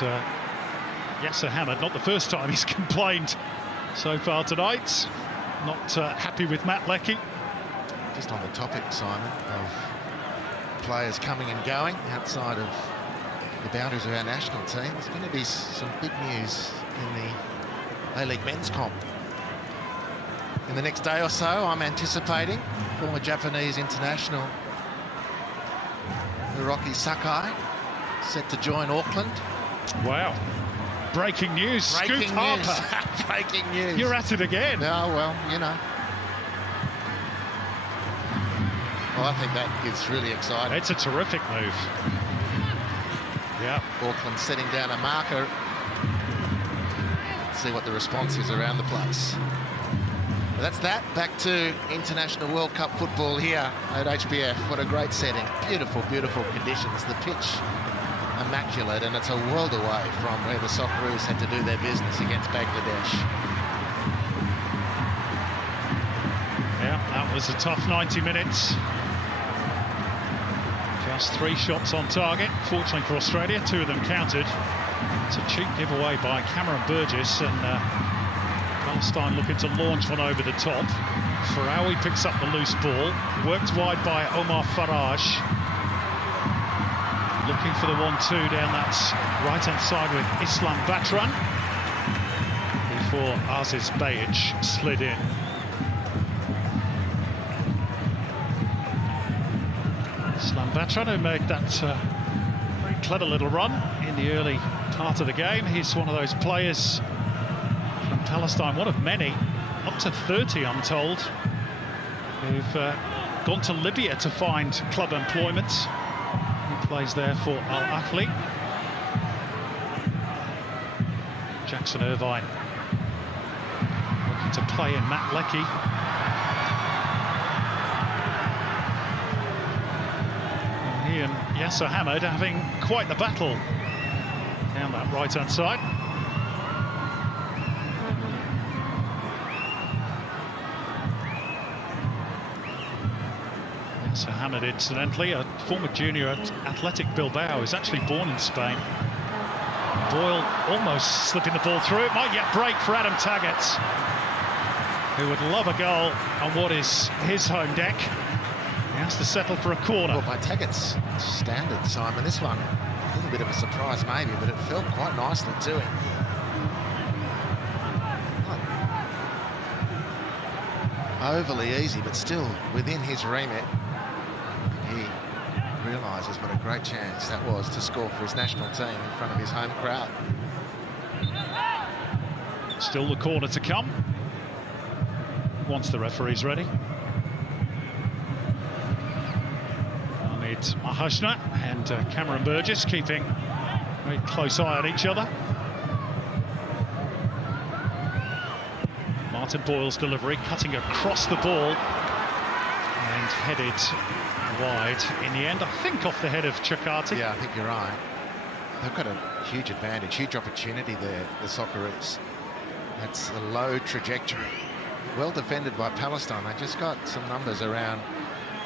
Yasser Hamad, not the first time he's complained so far tonight. Not happy with Matt Leckie. Just on the topic, Simon, of players coming and going outside of the boundaries of our national team, there's going to be some big news in the A-League men's comp. In the next day or so, I'm anticipating former Japanese international Hiroki Sakai set to join Auckland. Wow. Breaking news. Scoot Harper. Breaking news. You're at it again. Oh, well, you know. Well, I think that is really exciting. It's a terrific move. Yeah. Auckland setting down a marker. See what the response is around the place. But that's that. Back to International World Cup football here at HBF. What a great setting. Beautiful, beautiful conditions. The pitch immaculate, and it's a world away from where the Socceroos had to do their business against Bangladesh. Yeah, that was a tough 90 minutes. Just 3 shots on target. Fortunately for Australia, 2 of them counted. It's a cheap giveaway by Cameron Burgess, and Palestine looking to launch one over the top. Farawi picks up the loose ball, worked wide by Omar Faraj. Looking for the 1-2 down that right-hand side with Islam Batran before Aziz Bayic slid in. Islam Batran, who made that very clever little run in the early part of the game. He's one of those players from Palestine, one of many, up to 30 I'm told, who've gone to Libya to find club employment. He plays there for Al Ahly. Jackson Irvine looking to play in Matt Leckie. And he and Yasser Hamad having quite the battle down that right-hand side. Yasser Hamad, incidentally, a former junior at Athletic Bilbao, is actually born in Spain. Boyle almost slipping the ball through. It might yet break for Adam Taggart, who would love a goal on what is his home deck. He has to settle for a corner. Well, by Taggart's standard, Simon, this one, a little bit of a surprise maybe, but it felt quite nicely to him. Not overly easy, but still within his remit. He realises what a great chance that was to score for his national team in front of his home crowd. Still the corner to come, once the referee's ready. Ahmed Mahajna and Cameron Burgess keeping a very close eye on each other. Martin Boyle's delivery, cutting across the ball and headed wide in the end, I think off the head of Chakati. Yeah, I think you're right. They've got a huge advantage, huge opportunity there, the Socceroos. That's a low trajectory. Well defended by Palestine. They just got some numbers around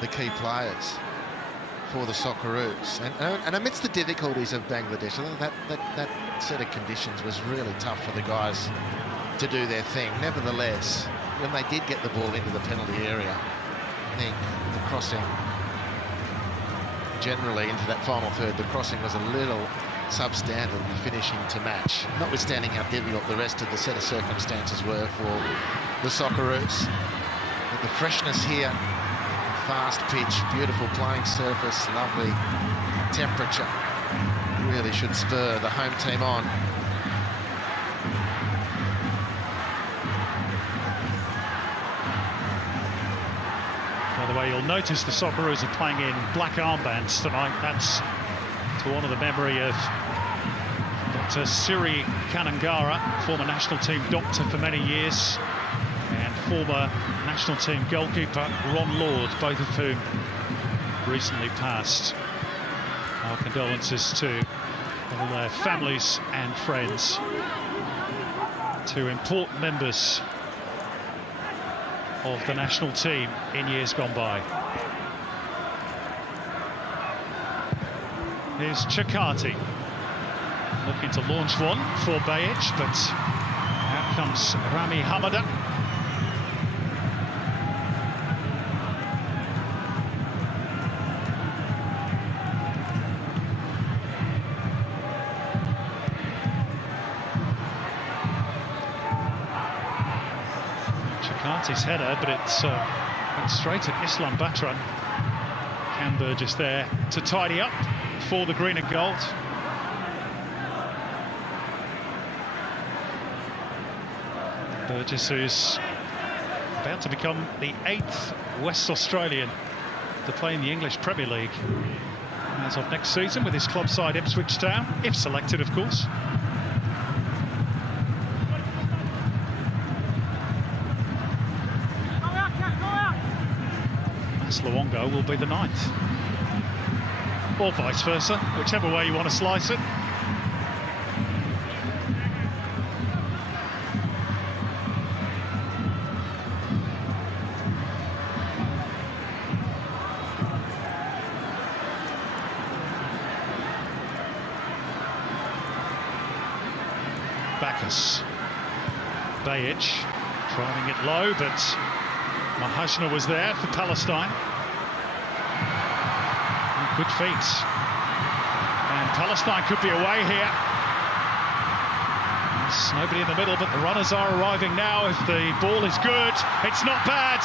the key players for the Socceroos. And amidst the difficulties of Bangladesh, I think that set of conditions was really tough for the guys to do their thing. Nevertheless, when they did get the ball into the penalty area, I think the crossing, generally into that final third, the crossing was a little substandard, finishing to match, notwithstanding how difficult the rest of the set of circumstances were for the Socceroos. But the freshness here, fast pitch, beautiful playing surface, lovely temperature, really should spur the home team on. By the way, you'll notice the Socceroos are playing in black armbands tonight. That's to honour the memory of Dr. Siri Kanangara, former national team doctor for many years, and former national team goalkeeper Ron Lord, both of whom recently passed. Our condolences to all their families and friends, two important members of the national team in years gone by. Here's Chakati. Looking to launch one for Bajic, but out comes Rami Hamada. Chakati's header, but it's went straight at Islam Batran. Cam Burgess there to tidy up for the green and gold. Burgess, who's about to become the 8th West Australian to play in the English Premier League as of next season with his club side Ipswich Town, if selected, of course. Luongo will be the 9th, or vice versa, whichever way you want to slice it. Bacchus, Bajic driving it low, but Mahajna was there for Palestine. Good feet. And Palestine could be away here. There's nobody in the middle, but the runners are arriving now. If the ball is good, it's not bad.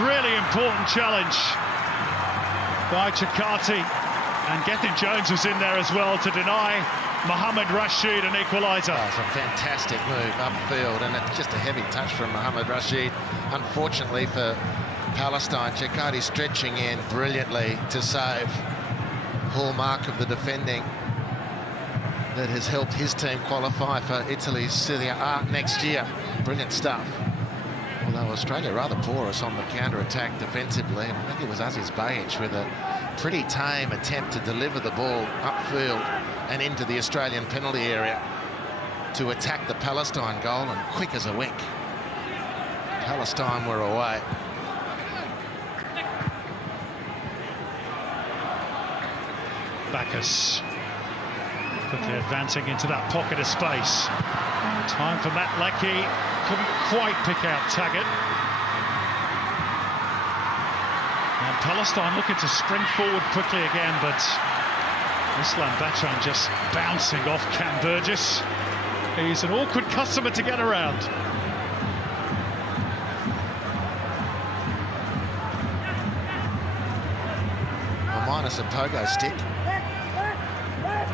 Really important challenge by Chakati. And Gethin Jones was in there as well to deny Mohamed Rashid an equaliser. Oh, it's a fantastic move upfield, and it's just a heavy touch from Mohamed Rashid. Unfortunately for Palestine, Chakati stretching in brilliantly to save. Hallmark of the defending that has helped his team qualify for Italy's Serie A next year. Brilliant stuff. Although Australia rather porous on the counter-attack defensively, and I think it was Aziz Bajic with a pretty tame attempt to deliver the ball upfield and into the Australian penalty area to attack the Palestine goal, and quick as a wink. Palestine were away. Bacchus quickly advancing into that pocket of space. Time for Matt Leckie. Couldn't quite pick out Taggart. And Palestine looking to spring forward quickly again, but Islam Batran just bouncing off Cam Burgess. He's an awkward customer to get around. Well, minus a pogo stick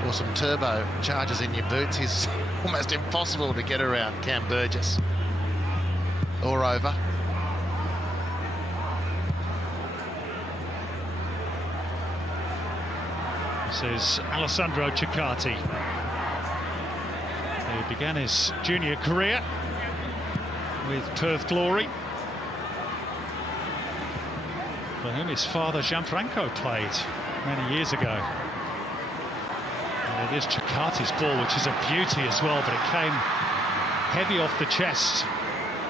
or some turbo charges in your boots, is almost impossible to get around Cam Burgess. Or over. This is Alessandro Chakati. He began his junior career with Perth Glory, for whom his father Gianfranco played many years ago. And it is Chakati's ball, which is a beauty as well, but it came heavy off the chest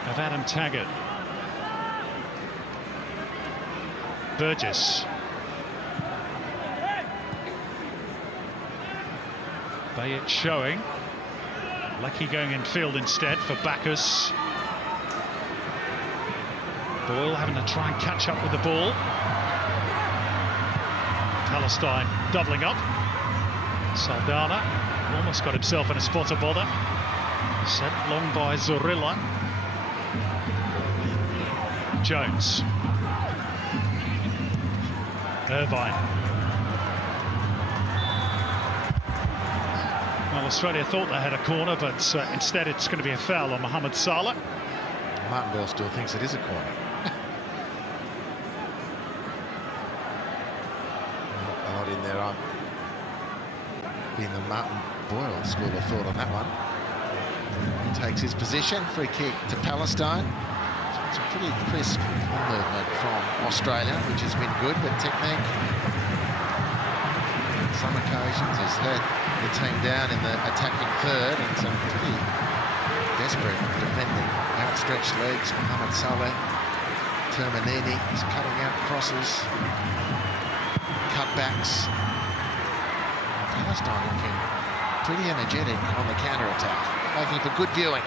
of Adam Taggart. Burgess. Bajic showing. Leckie going in field instead for Bacchus. Boyle having to try and catch up with the ball. Palestine doubling up. Saldana almost got himself in a spot of bother. Sent long by Zorilla. Jones. Irvine. Well, Australia thought they had a corner, but instead it's going to be a foul on Mohamed Salah. Martin Bell still thinks it is a corner. Not in there. I'm being the Martin Boyle school of thought on that one. He takes his position. Free kick to Palestine. It's a pretty crisp movement from Australia, which has been good, but technique on some occasions has led the team down in the attacking third, and some pretty desperate defending. Outstretched legs. Mohamed Saleh. Termanini is cutting out crosses. Cutbacks. Palestine looking pretty energetic on the counter-attack, making for good viewing.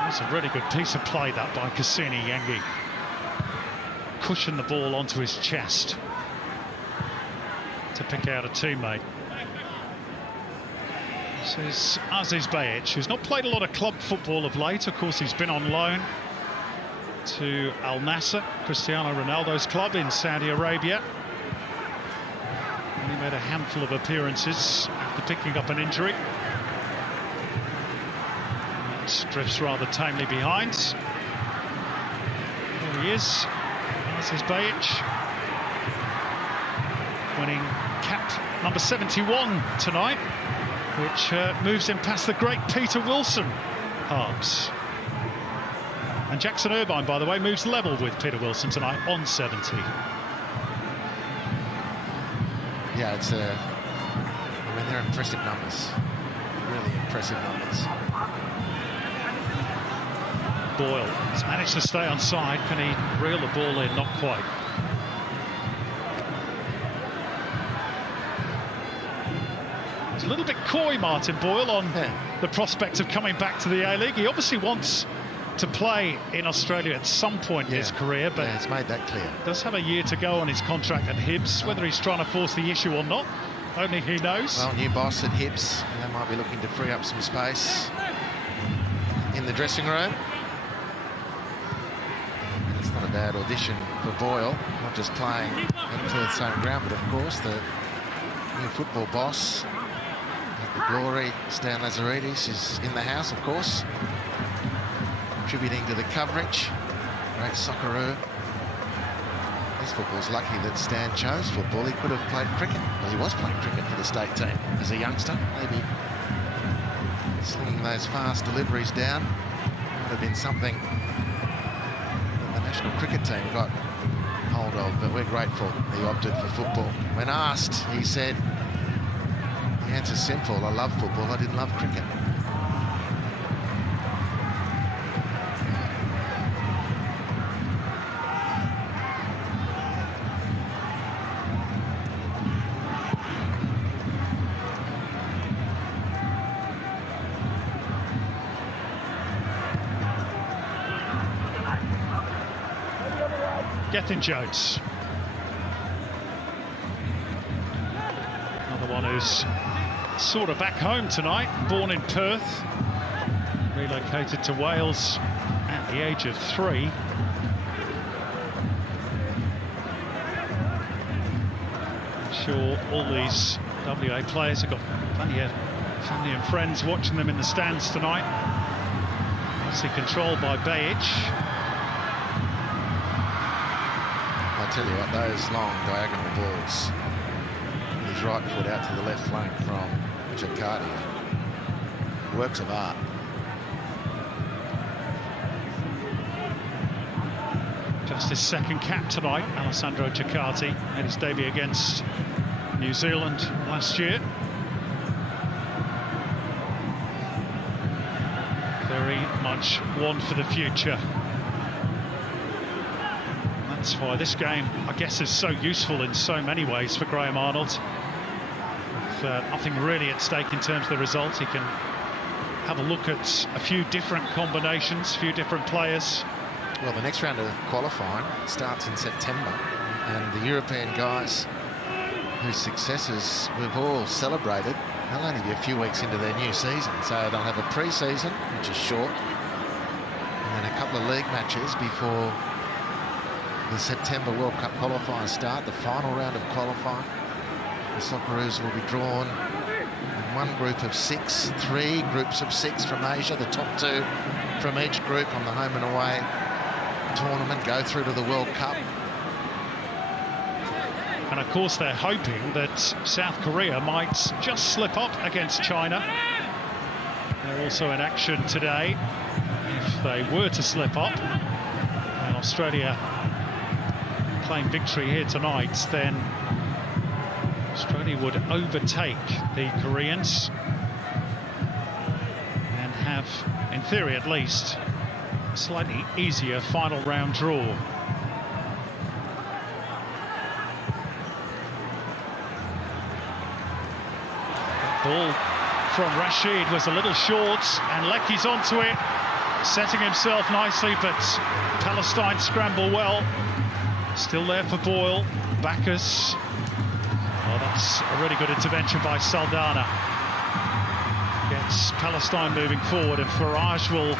That's a really good piece of play, that, by Cassini Yengi. Cushion the ball onto his chest to pick out a teammate. This is Aziz Bayic, who's not played a lot of club football of late. Of course, he's been on loan to Al Nassr, Cristiano Ronaldo's club in Saudi Arabia. And he made a handful of appearances after picking up an injury. He drifts rather tamely behind. There he is, Aziz Bayic, winning cap number 71 tonight, which moves him past the great Peter Wilson, Harps. And Jackson Irvine, by the way, moves level with Peter Wilson tonight on 70. Yeah, it's I mean, they're impressive numbers. Really impressive numbers. Boyle has managed to stay on side. Can he reel the ball in? Not quite. He's a little bit coy, Martin Boyle, on the prospect of coming back to the A-League. He obviously wants to play in Australia at some point in his career, but he's made that clear. Does have a year to go on his contract at Hibs. Whether he's trying to force the issue or not, only he knows. Well, new boss at Hibs, they might be looking to free up some space in the dressing room. It's not a bad audition for Boyle, not just playing at Perth's home ground, but of course the new football boss at the Glory, Stan Lazaridis, is in the house, of course, contributing to the coverage. Great Socceroo. This football's lucky that Stan chose football. He could have played cricket. Well, he was playing cricket for the state team as a youngster. Maybe slinging those fast deliveries down would have been something that the national cricket team got hold of, but we're grateful he opted for football. When asked, he said, the answer's simple: I love football, I didn't love cricket. Gethin Jones. Another one who's sort of back home tonight, born in Perth, relocated to Wales at the age of 3. I'm sure all these WA players have got plenty of family and friends watching them in the stands tonight. Obviously controlled by Bayic. I tell you what, those long diagonal balls with his right foot out to the left flank from Jakarta, works of art. Just his second cap tonight, Alessandro Jakarta made his debut against New Zealand last year. Very much one for the future. That's why this game, I guess, is so useful in so many ways for Graham Arnold. With nothing really at stake in terms of the result, he can have a look at a few different combinations, a few different players. Well, the next round of qualifying starts in September, and the European guys whose successes we've all celebrated, they'll only be a few weeks into their new season, so they'll have a pre-season, which is short, and then a couple of league matches before the September World Cup qualifiers start, the final round of qualifying. The Socceroos will be drawn in one group of 6, 3 groups of 6 from Asia, the top 2 from each group on the home and away tournament, go through to the World Cup. And of course they're hoping that South Korea might just slip up against China. They're also in action today. If they were to slip up, and Australia playing victory here tonight, then Australia would overtake the Koreans and have, in theory at least, a slightly easier final round draw. Ball from Rashid was a little short, and Lecky's onto it, setting himself nicely, but Palestine scramble well. Still there for Boyle. Bacchus. Oh, that's a really good intervention by Saldana. Gets Palestine moving forward, and Farage will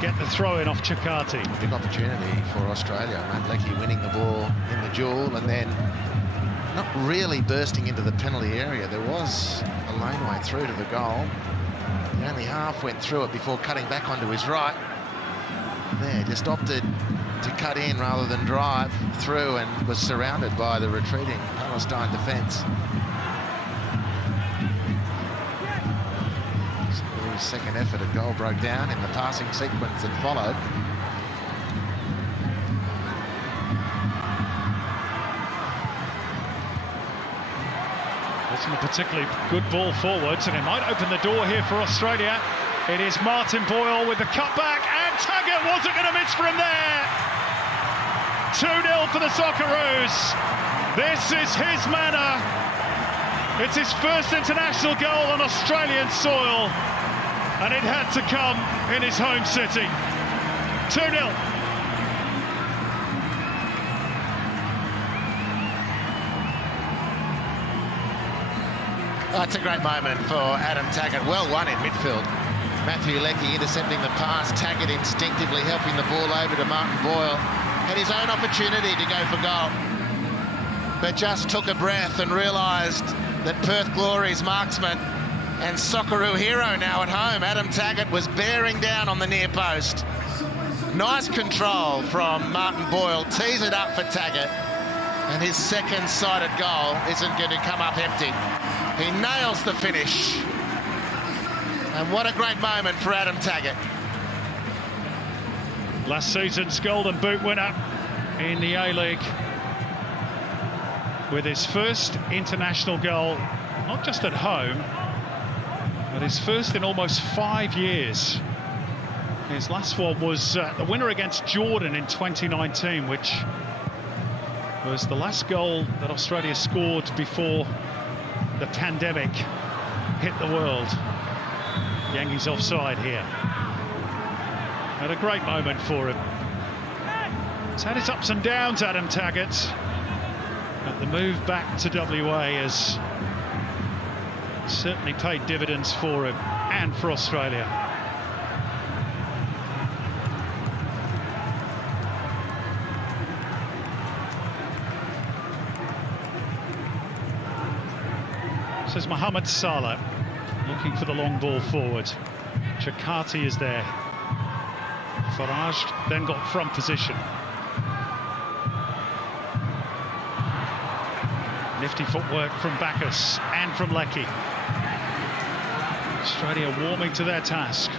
get the throw-in off Chakati. Big opportunity for Australia. Matt Leckie winning the ball in the duel and then not really bursting into the penalty area. There was a laneway through to the goal. He only half went through it before cutting back onto his right. There, just opted to cut in rather than drive through, and was surrounded by the retreating Palestine defence. So his second effort at goal broke down in the passing sequence that followed. Wasn't a particularly good ball forwards, and it might open the door here for Australia. It is Martin Boyle with the cutback, and Taggart wasn't going to miss from there. 2-0 for the Socceroos. This is his manner. It's his first international goal on Australian soil, and it had to come in his home city. 2-0. Oh, it's a great moment for Adam Taggart. Well won in midfield. Matthew Leckie intercepting the pass. Taggart instinctively helping the ball over to Martin Boyle. Had his own opportunity to go for goal, but just took a breath and realised that Perth Glory's marksman and Socceroo hero now at home, Adam Taggart, was bearing down on the near post. Nice control from Martin Boyle. Tees it up for Taggart, and his second sighted goal isn't going to come up empty. He nails the finish. And what a great moment for Adam Taggart. Last season's Golden Boot winner in the A-League, with his first international goal, not just at home, but his first in almost 5 years. His last one was the winner against Jordan in 2019, which was the last goal that Australia scored before the pandemic hit the world. Yangi's offside here. Had a great moment for him. He's had his ups and downs, Adam Taggart, but the move back to WA has certainly paid dividends for him and for Australia. This is Mohamed Salah looking for the long ball forward. Chakati is there. Farage then got front position. Nifty footwork from Bacchus and from Leckie. Australia warming to their task.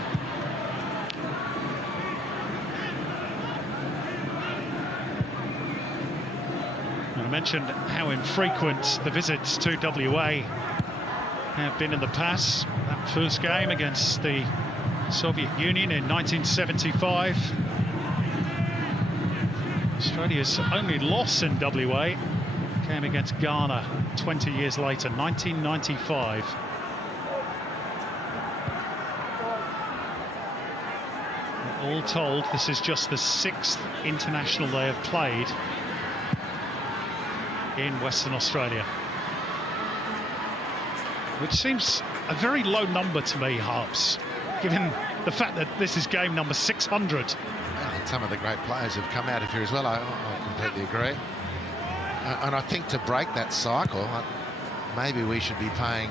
I mentioned how infrequent the visits to WA have been in the past. That first game against the Soviet Union in 1975. Australia's only loss in WA came against Ghana 20 years later, 1995. All told, this is just the 6th international they have played in Western Australia, which seems a very low number to me, Harps, given the fact that this is game number 600. And some of the great players have come out of here as well. I completely agree. And I think to break that cycle, maybe we should be paying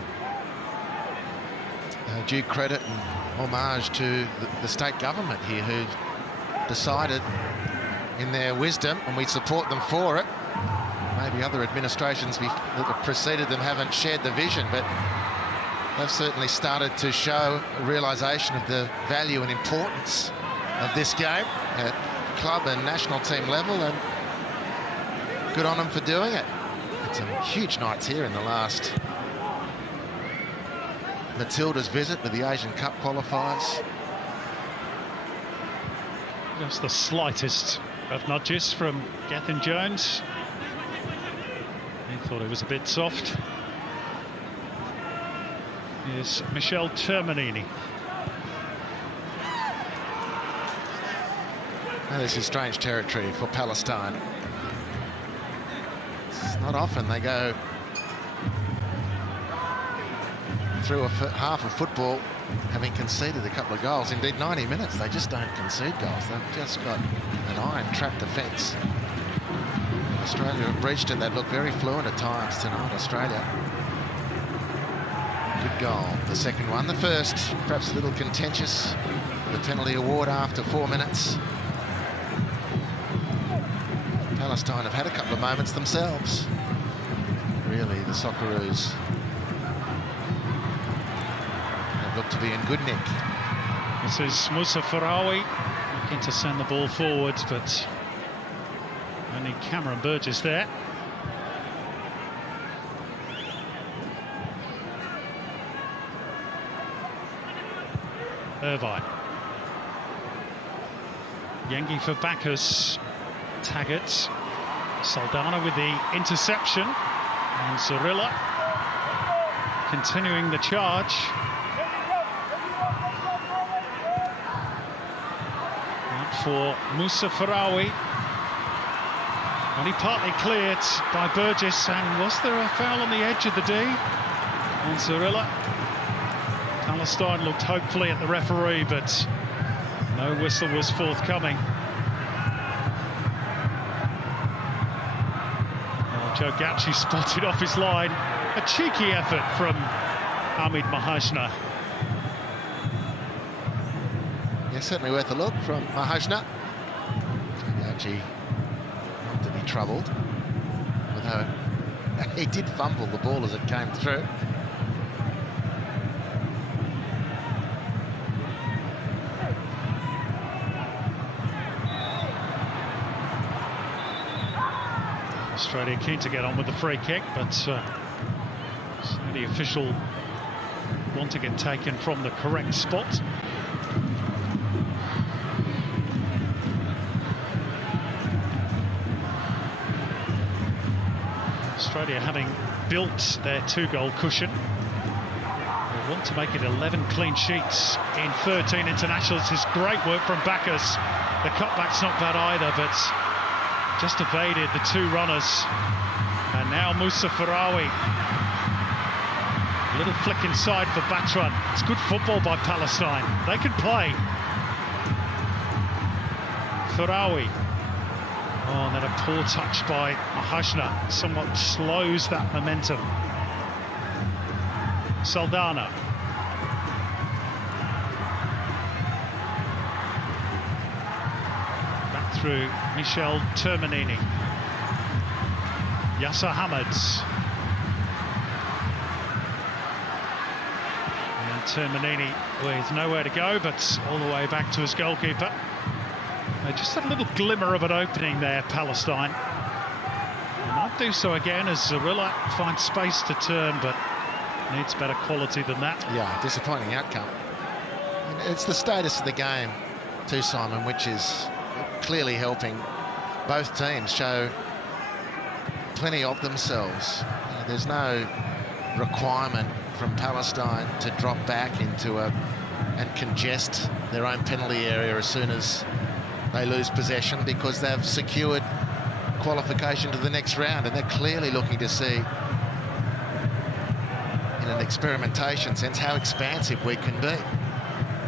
due credit and homage to the state government here, who've decided in their wisdom, and we support them for it. Maybe other administrations that have preceded them haven't shared the vision, but they've certainly started to show a realisation of the value and importance of this game at club and national team level, and good on them for doing it. Had some huge nights here in the last Matilda's visit with the Asian Cup qualifiers. Just the slightest of nudges from Gethin Jones. He thought it was a bit soft. is Michel Termanini. Now, this is strange territory for Palestine. It's not often they go through half of football having conceded a couple of goals. Indeed, 90 minutes, they just don't concede goals. They've just got an iron-trap defence. Australia have breached it. They look very fluent at times tonight, Australia. Good goal, the second one. The first, perhaps a little contentious. The penalty award after 4 minutes. Palestine have had a couple of moments themselves. Really, the Socceroos have looked to be in good nick. This is Moussa Farawi looking to send the ball forwards, but only Cameron Burgess there. Irvine. Yengi for Bacchus. Taggart. Saldana with the interception. And Zorilla continuing the charge. Out for Moussa Farawi. Only partly cleared by Burgess, and was there a foul on the edge of the D on Zorilla? Palestine looked hopefully at the referee, but no whistle was forthcoming. Joe Gacci spotted off his line. A cheeky effort from Hamid Mahajna. Yeah, certainly worth a look from Mahajna. Gacci not to be troubled, although he did fumble the ball as it came through. Australia keen to get on with the free kick, but the official wanting it taken from the correct spot. Australia having built their 2-goal cushion. They want to make it 11 clean sheets in 13 internationals. This is great work from Bacchus. The cutback's not bad either, but just evaded the 2 runners. And now Moussa Farawi. A little flick inside for Batran. It's good football by Palestine. They can play. Farawi. Oh, and then a poor touch by Mahajna. Somewhat slows that momentum. Saldana. Through Michel Termanini. Yasser Hamads. And Termanini with nowhere to go, but all the way back to his goalkeeper. They just had a little glimmer of an opening there, Palestine. They might do so again as Zorilla finds space to turn, but needs better quality than that. Yeah, disappointing outcome. It's the status of the game too, Simon, which is clearly helping both teams show plenty of themselves. There's no requirement from Palestine to drop back into and congest their own penalty area as soon as they lose possession, because they've secured qualification to the next round, and they're clearly looking to see, in an experimentation sense, how expansive we can be.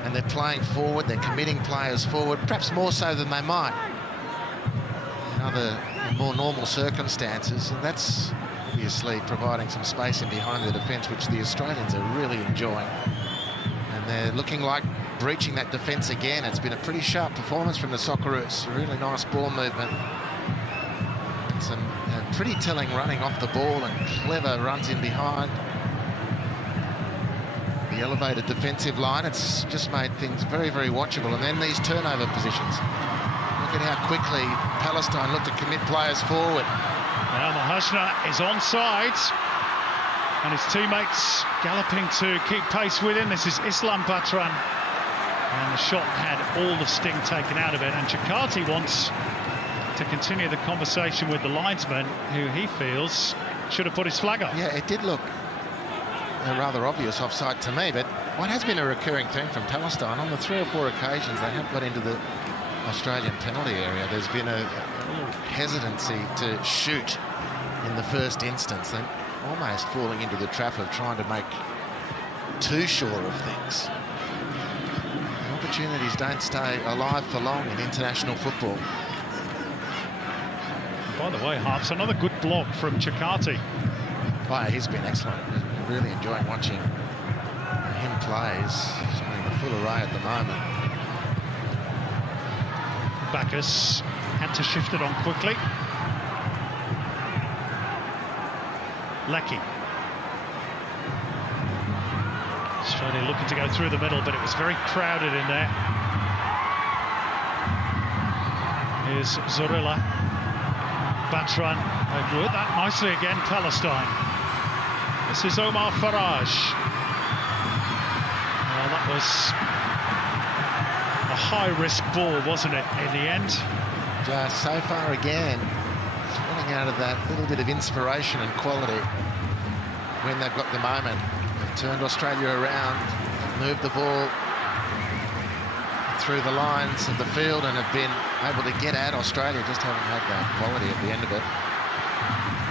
And they're playing forward, they're committing players forward, perhaps more so than they might in more normal circumstances, and that's obviously providing some space in behind the defence, which the Australians are really enjoying. And they're looking like breaching that defence again. It's been a pretty sharp performance from the Socceroos. Really nice ball movement. Some pretty telling running off the ball and clever runs in behind. The elevated defensive line, it's just made things very, very watchable. And then these turnover positions. Look at how quickly Palestine look to commit players forward. Now Mahajna is onside, and his teammates galloping to keep pace with him. This is Islam Batran, and the shot had all the sting taken out of it. And Chakati wants to continue the conversation with the linesman, who he feels should have put his flag up. Yeah, it did look a rather obvious offside to me, but what has been a recurring theme from Palestine, on the 3 or 4 occasions they have got into the Australian penalty area, there's been a little hesitancy to shoot in the first instance, and almost falling into the trap of trying to make too sure of things. Opportunities don't stay alive for long in international football. By the way, Harps, another good block from Chakati. Oh, he's been excellent. Really enjoying watching him play. He's showing a full array at the moment. Bacchus had to shift it on quickly. Lecky. Australia looking to go through the middle, but it was very crowded in there. Here's Zorilla. Batran. They've worked that nicely again, Palestine. This is Omar Faraj. Well, that was a high-risk ball, wasn't it, in the end? Just so far again, it's running out of that little bit of inspiration and quality when they've got the moment. They've turned Australia around, moved the ball through the lines of the field and have been able to get at Australia, just haven't had that quality at the end of it.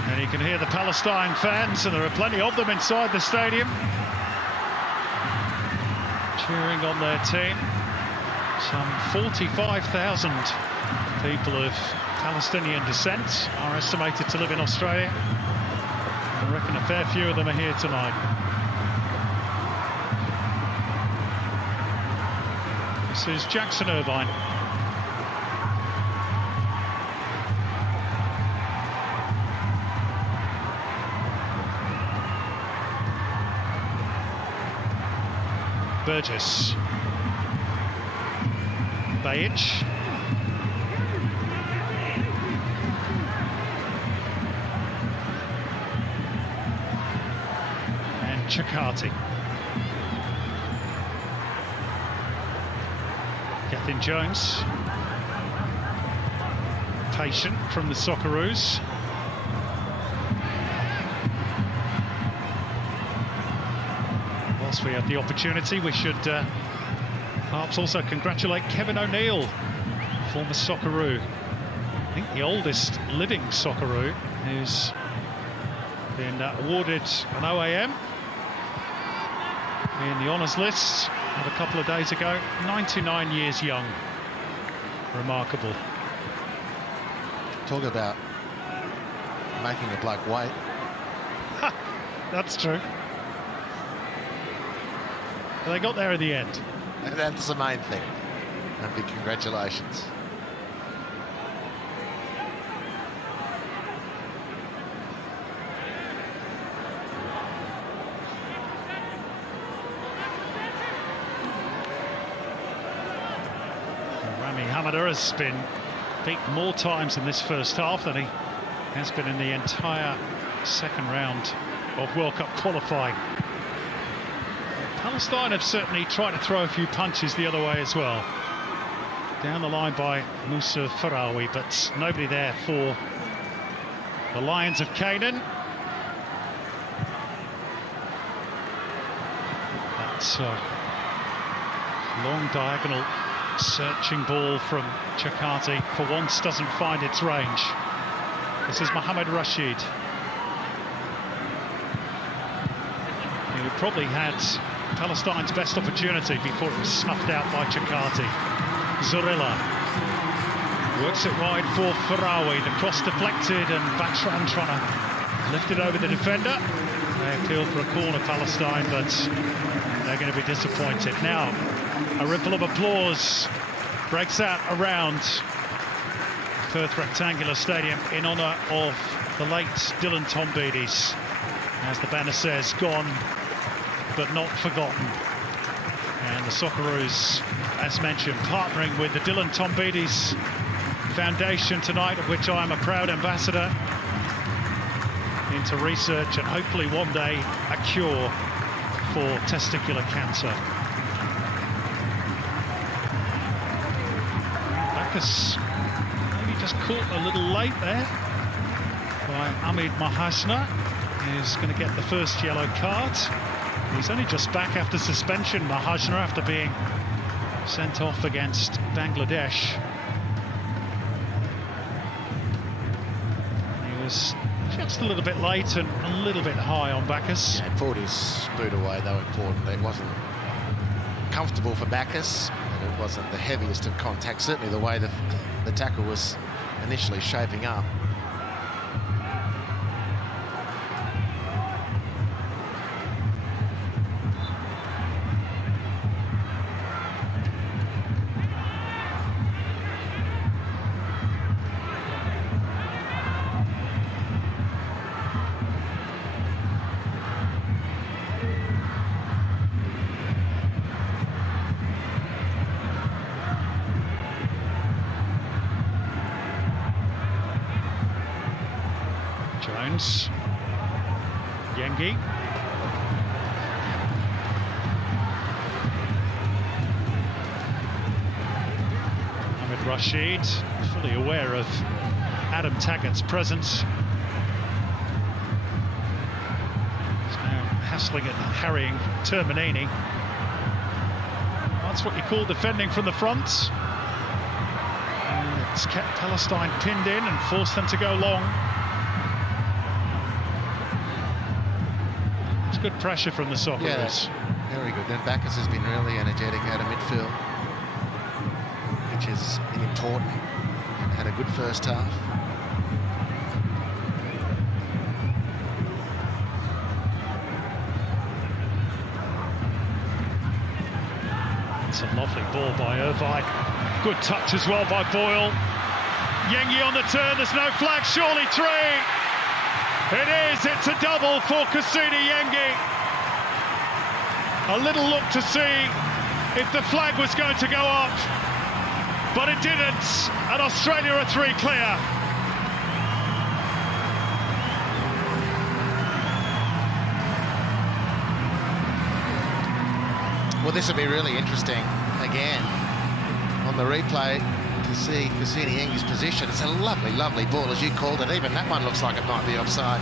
And you can hear the Palestine fans, and there are plenty of them inside the stadium, cheering on their team. Some 45,000 people of Palestinian descent are estimated to live in Australia. I reckon a fair few of them are here tonight. This is Jackson Irvine. Burgess. Bajic. And Chakati. Gethin Jones. Patient from the Socceroos. Whilst we have the opportunity, we should perhaps also congratulate Kevin O'Neill, former Socceroo. I think the oldest living Socceroo, who's been awarded an OAM in the honours list a couple of days ago. 99 years young. Remarkable. Talk about making a bloke wait. That's true. But they got there in the end. And that's the main thing. And big congratulations. Rami Hamada has been beaten more times in this first half than he has been in the entire second round of World Cup qualifying. Palestine have certainly tried to throw a few punches the other way as well. Down the line by Moussa Farawi, but nobody there for the Lions of Canaan. That's a long diagonal searching ball from Chakati for once doesn't find its range. This is Mohamed Rashid. He probably had Palestine's best opportunity before it was snuffed out by Chakati. Zorilla works it wide for Farawi. The cross deflected and Batran trying to lift it over the defender. They appeal for a corner, Palestine, but they're going to be disappointed. Now, a ripple of applause breaks out around Perth Rectangular Stadium in honour of the late Dylan Tombidis. As the banner says, gone but not forgotten. And the Socceroos, as mentioned, partnering with the Dylan Tombidis Foundation tonight, of which I am a proud ambassador, into research and hopefully one day a cure for testicular cancer. Bacchus maybe just caught a little late there by Ahmed Mahashna. He's going to get the first yellow card. He's only just back after suspension, Mahajna, after being sent off against Bangladesh. He was just a little bit late and a little bit high on Bacchus. Yeah, pulled his boot away, though, importantly. It wasn't comfortable for Bacchus, and it wasn't the heaviest of contact, certainly the way the tackle was initially shaping up. Jones, Yengi, Ahmed Rashid, fully aware of Adam Taggart's presence. He's now hassling and harrying Terminini. That's what you call defending from the front. And it's kept Palestine pinned in and forced them to go long. Good pressure from the Socceroos. Yeah, very good. And Bacchus has been really energetic out of midfield, which has been important, and had a good first half. It's a lovely ball by Irvine. Good touch as well by Boyle. Yengi on the turn, there's no flag, surely three. It is, it's a double for Kusini Yengi. A little look to see if the flag was going to go up, but it didn't, and Australia are 3 clear. Well, this will be really interesting again on the replay to see Kusini Yengi's position. It's a lovely, lovely ball, as you called it. Even that one looks like it might be offside.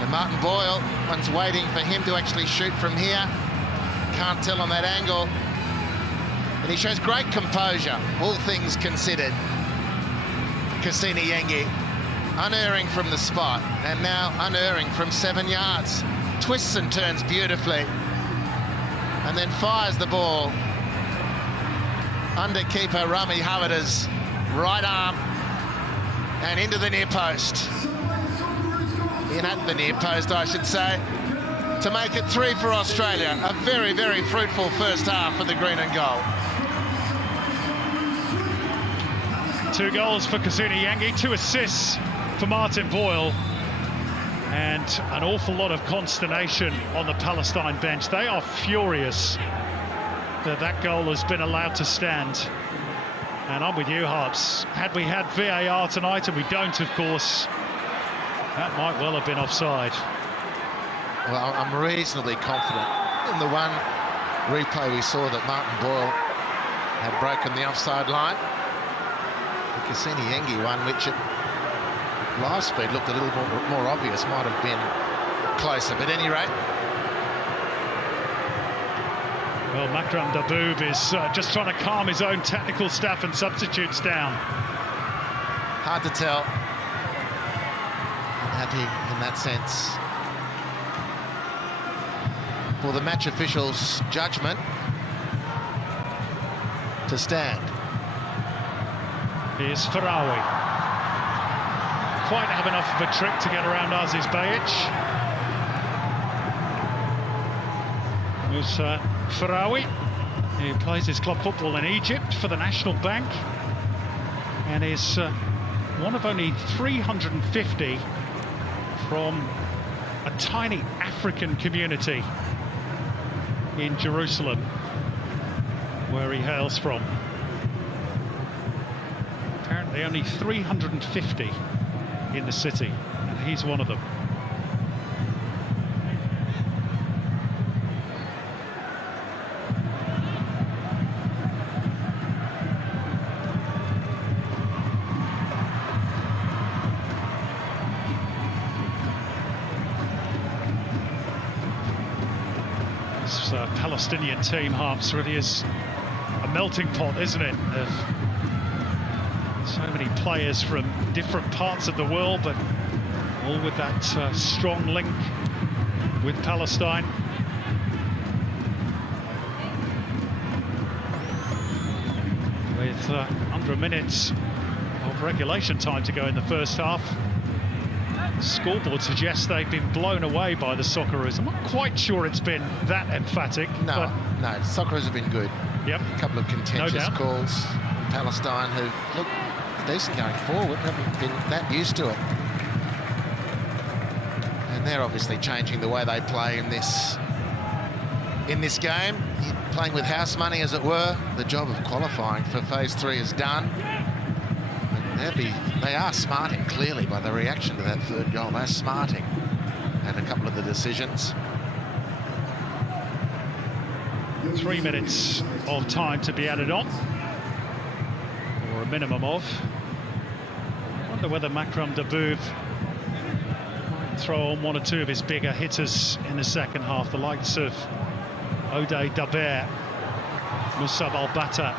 And Martin Boyle, one's waiting for him to actually shoot from here. Can't tell on that angle. And he shows great composure, all things considered. Kusini Yengi, unerring from the spot, and now unerring from 7 yards. Twists and turns beautifully, and then fires the ball under keeper Rami Havada's right arm and into the near post. In at the near post, I should say, to make it 3 for Australia. A very, very fruitful first half for the green and gold. 2 goals for Kusini Yengi, 2 assists for Martin Boyle, and an awful lot of consternation on the Palestine bench. They are furious that goal has been allowed to stand. And I'm with you, Harps. Had we had VAR tonight, and we don't, of course, that might well have been offside. Well, I'm reasonably confident in the one replay we saw that Martin Boyle had broken the offside line. The Kusini Yengi one, which at live speed looked a little more obvious, might have been closer, but at any rate. Well, Makram Daboob is just trying to calm his own technical staff and substitutes down. Hard to tell. Unhappy in that sense. For the match official's judgment to stand. Here's Farawi. Quite have enough of a trick to get around Aziz Bayic. Here's Farawi. He plays his club football in Egypt for the National Bank, and is one of only 350 from a tiny African community in Jerusalem, where he hails from. Apparently only 350 in the city, and he's one of them. Palestinian team, Harps, really is a melting pot, isn't it? Of so many players from different parts of the world, but all with that strong link with Palestine. With under a minute of regulation time to go in the first half. Scoreboard suggests they've been blown away by the Socceroos. I'm not quite sure it's been that emphatic. No, no, Socceroos have been good. Yep. A couple of contentious calls. Palestine, who look decent going forward, haven't been that used to it. And they're obviously changing the way they play in this game. Playing with house money, as it were. The job of qualifying for phase 3 is done. They are smarting, clearly, by the reaction to that third goal. They're smarting. And a couple of the decisions. 3 minutes of time to be added on, or a minimum of. I wonder whether Makram Daboob might throw on one or two of his bigger hitters in the second half, the likes of Ode Daber, Musab Al-Bata.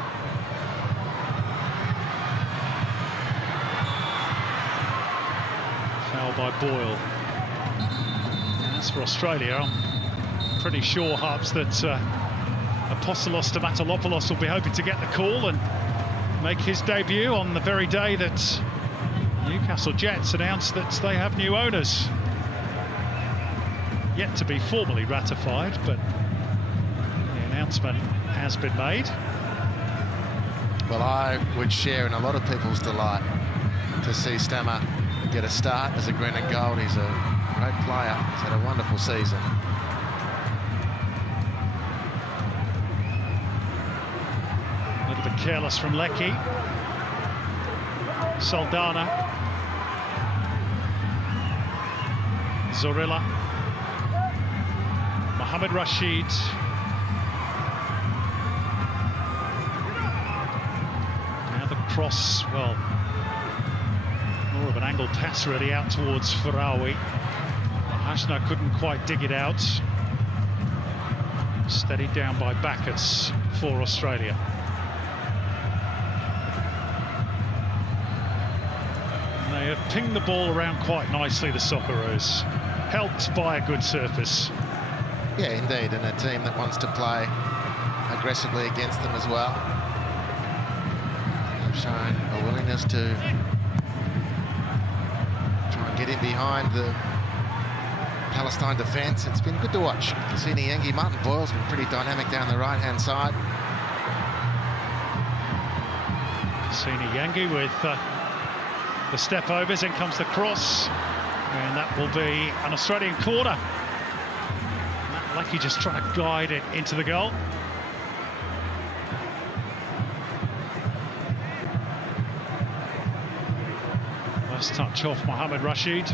Foul by Boyle. And as for Australia, I'm pretty sure, Harps, that Apostolos Stamatolopoulos will be hoping to get the call and make his debut on the very day that Newcastle Jets announced that they have new owners. Yet to be formally ratified, but the announcement has been made. Well, I would share in a lot of people's delight to see Stammer get a start as a green and gold. He's a great player. He's had a wonderful season. A little bit careless from Leckie. Saldana. Zorilla. Mohamed Rashid. Now the cross, well, more of an angled pass really out towards Farawi. Hashna couldn't quite dig it out. Steadied down by Bacchus for Australia. And they have pinged the ball around quite nicely, the Socceroos, helped by a good surface. Yeah, indeed, and a team that wants to play aggressively against them as well. They've shown a willingness to try and get in behind the Palestine defence. It's been good to watch. Cassini Yengi, Martin Boyle's been pretty dynamic down the right-hand side. Cassini Yengi with the step overs, in comes the cross, and that will be an Australian corner. Leckie just trying to guide it into the goal. First touch off Mohamed Rashid.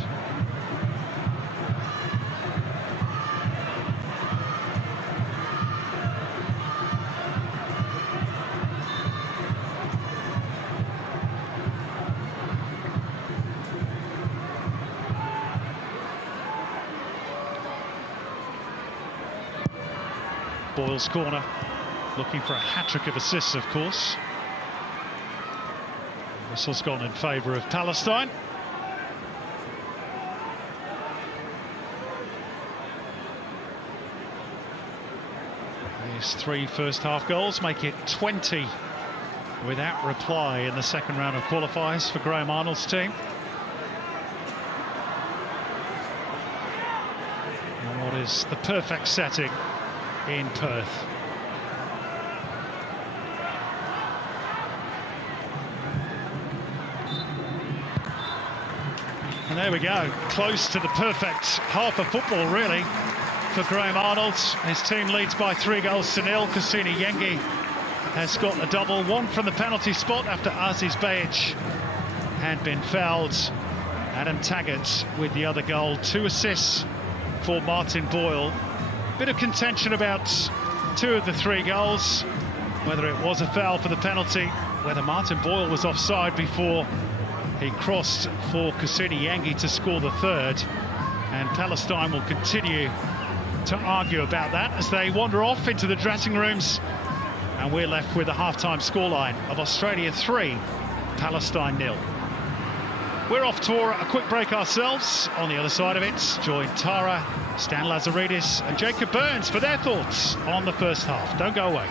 Boyle's corner, looking for a hat-trick of assists, of course. Whistle's gone in favour of Palestine. These 3 first-half goals make it 20 without reply in the second round of qualifiers for Graham Arnold's team. And what is the perfect setting in Perth. And there we go, close to the perfect half of football, really, for Graham Arnold. His team leads by 3-0. Cassini Yengi has got a double, one from the penalty spot after Aziz Behic had been fouled. Adam Taggart with the other goal, 2 assists for Martin Boyle. Bit of contention about 2 of the 3 goals, whether it was a foul for the penalty, whether Martin Boyle was offside before he crossed for Cassini Yengi to score the 3rd, and Palestine will continue to argue about that as they wander off into the dressing rooms, and we're left with a half-time scoreline of Australia 3, Palestine 0. We're off to a quick break ourselves. On the other side of it, join Tara, Stan Lazaridis and Jacob Burns for their thoughts on the first half. Don't go away.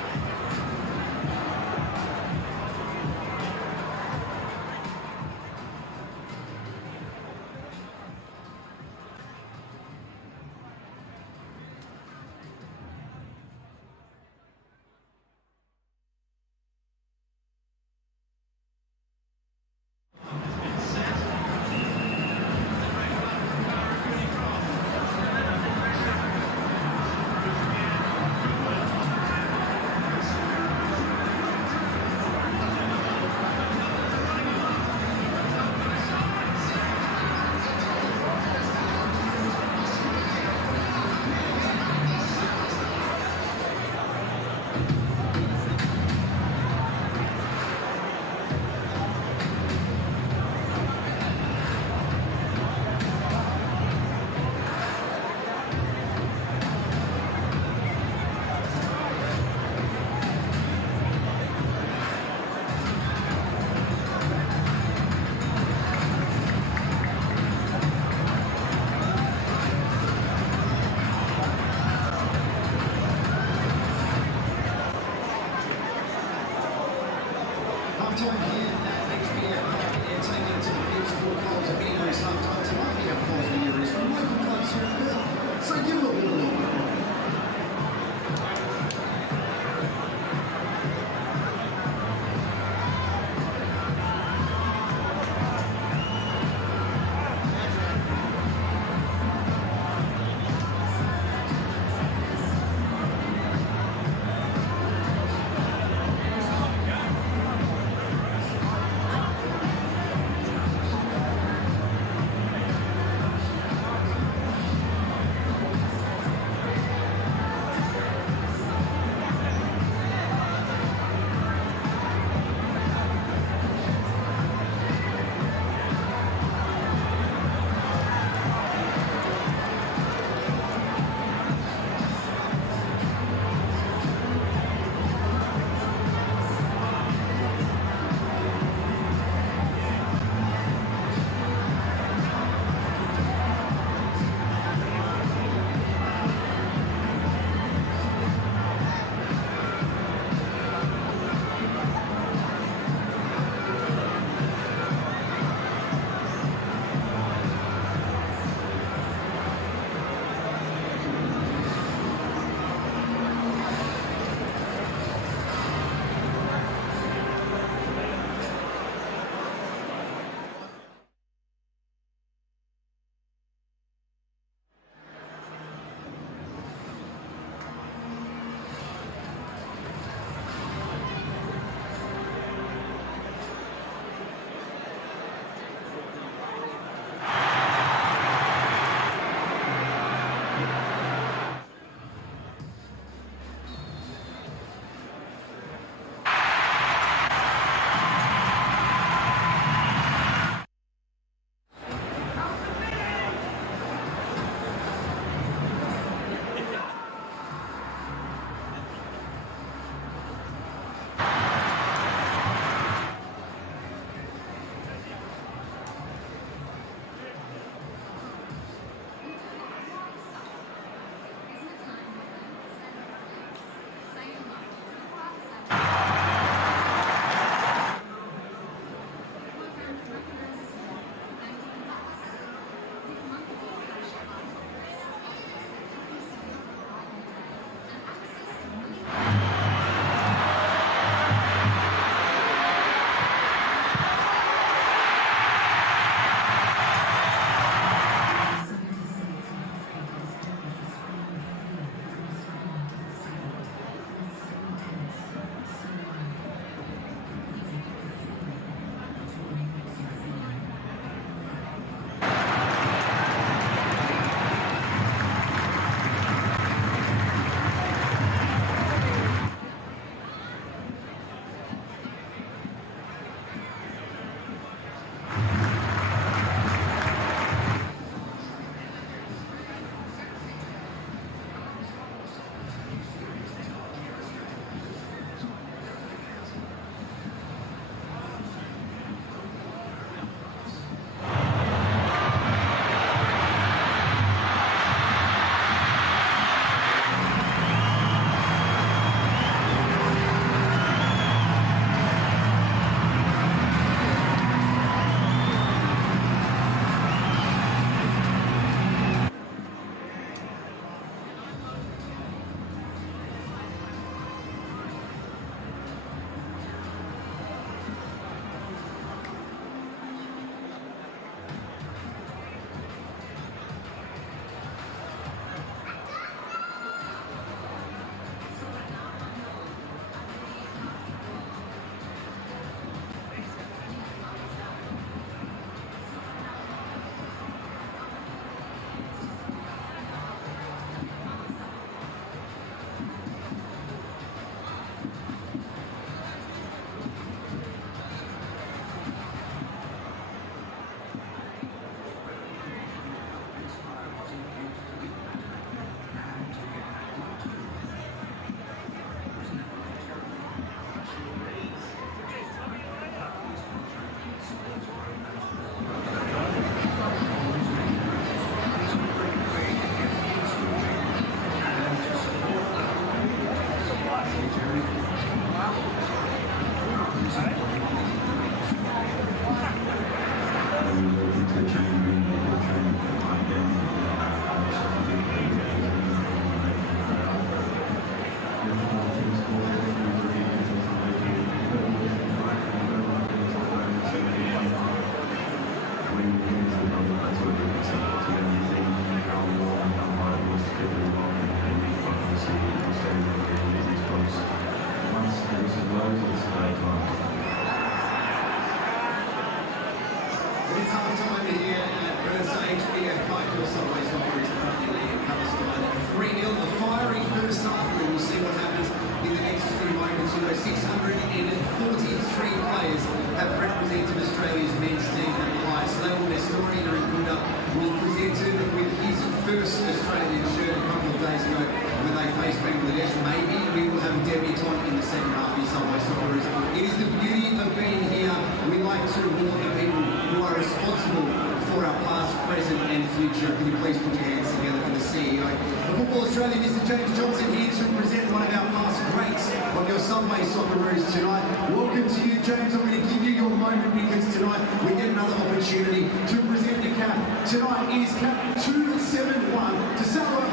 responsible for our past, present and future. Can you please put your hands together for the CEO of Football Australia, Mr. James Johnson, here to present one of our past greats of your Subway Socceroos tonight. Welcome to you, James. I'm going to give you your moment because tonight we get another opportunity to present the cap. Tonight is cap 271 to Socceroos.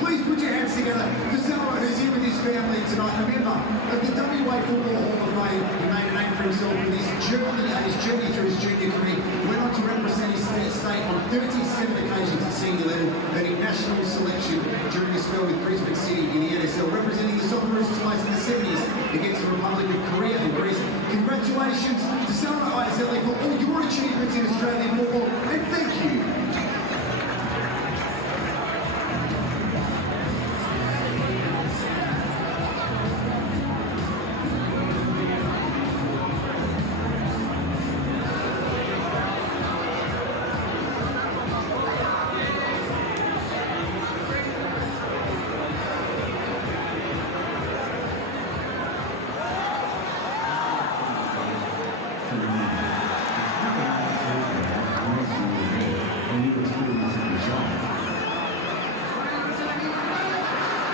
Please put your hands together for Socceroos, who's here with his family tonight. A member of the WA Football Hall of Fame. He made a name for himself with his journey through his junior career. Went on to represent his state on 37 occasions at senior level, earning national selection during his spell with Brisbane City in the NSL, representing the Socceroos twice in the 70s against the Republic of Korea and Greece. Congratulations to Socceroos for all your achievements in Australian football, and thank you.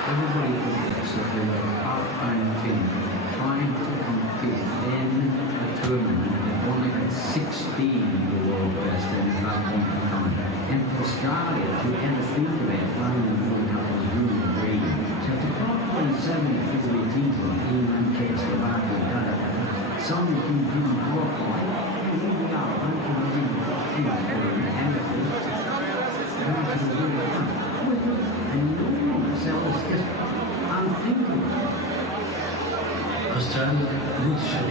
Everybody thinks that they were a part-time team trying to compete in a tournament that only had 16 of the world best in that one time. And for Australia to ever think of it, rather than going out was really great. So to put 27 figure teams like England, Kate, Slovakia, Canada, some of them didn't qualify. Here we are, I'm going Australia would show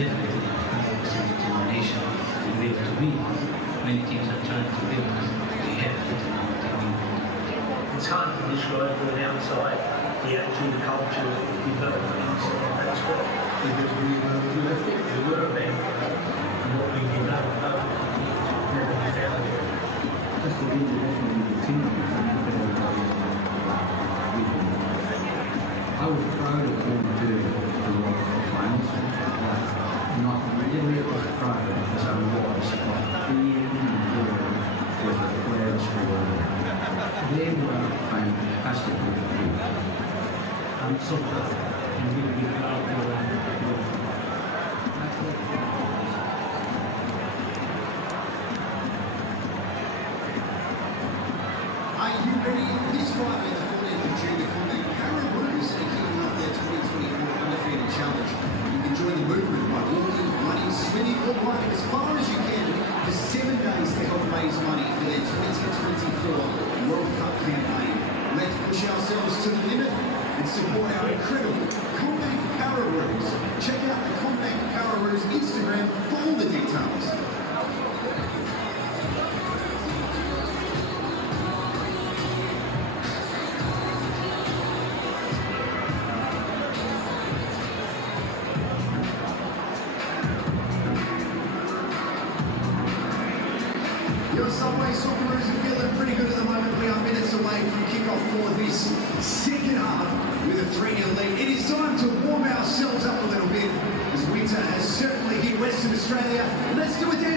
definitely has some determination to be able to win. Many teams are trying to win. They have to win. It's hard to describe from the outside the actual culture that we developed inside that squad because we were a band and what we developed never be found there. Just to be the team. I was proud of going to the World Cup finals. Not really was proud because I was being involved with the players who were there. They were fantastic with the team. I'm so proud and really be proud of them. Are you ready? This Friday, the 14th of June, the Combat Socceroos are kicking off their 2024 undefeated challenge. You can join the movement by walking, running, swimming, or biking as far as you can for 7 days to help raise money for their 2024 World Cup campaign. Let's push ourselves to the limit and support our incredible Combat Socceroos. Check out the Combat Socceroos Instagram for all the details. Your Subway Socceroos are feeling pretty good at the moment. We are minutes away from kick-off for this second half with a 3-0 lead. It is time to warm ourselves up a little bit as winter has certainly hit Western Australia. Let's do it.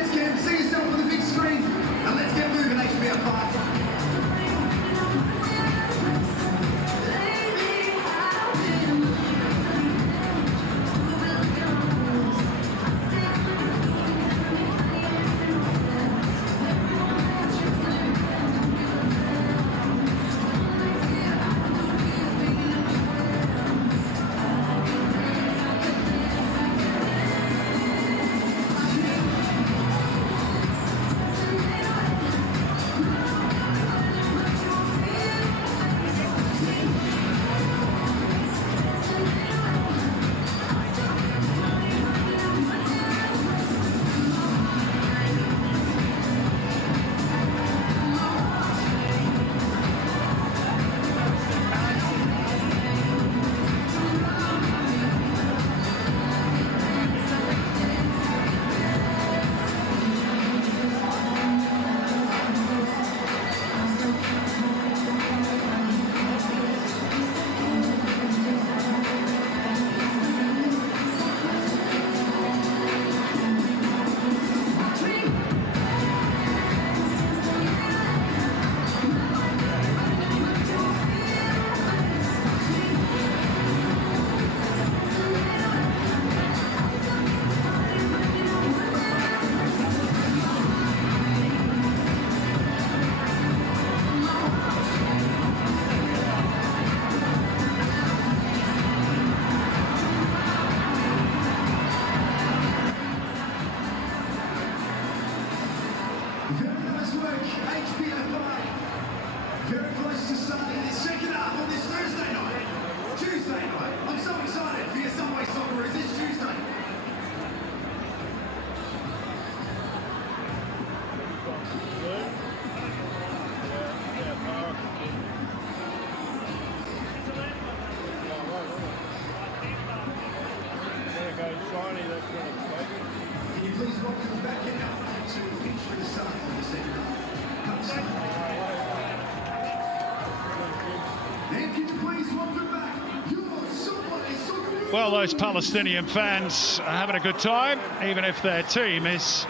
Well, those Palestinian fans are having a good time, even if their team is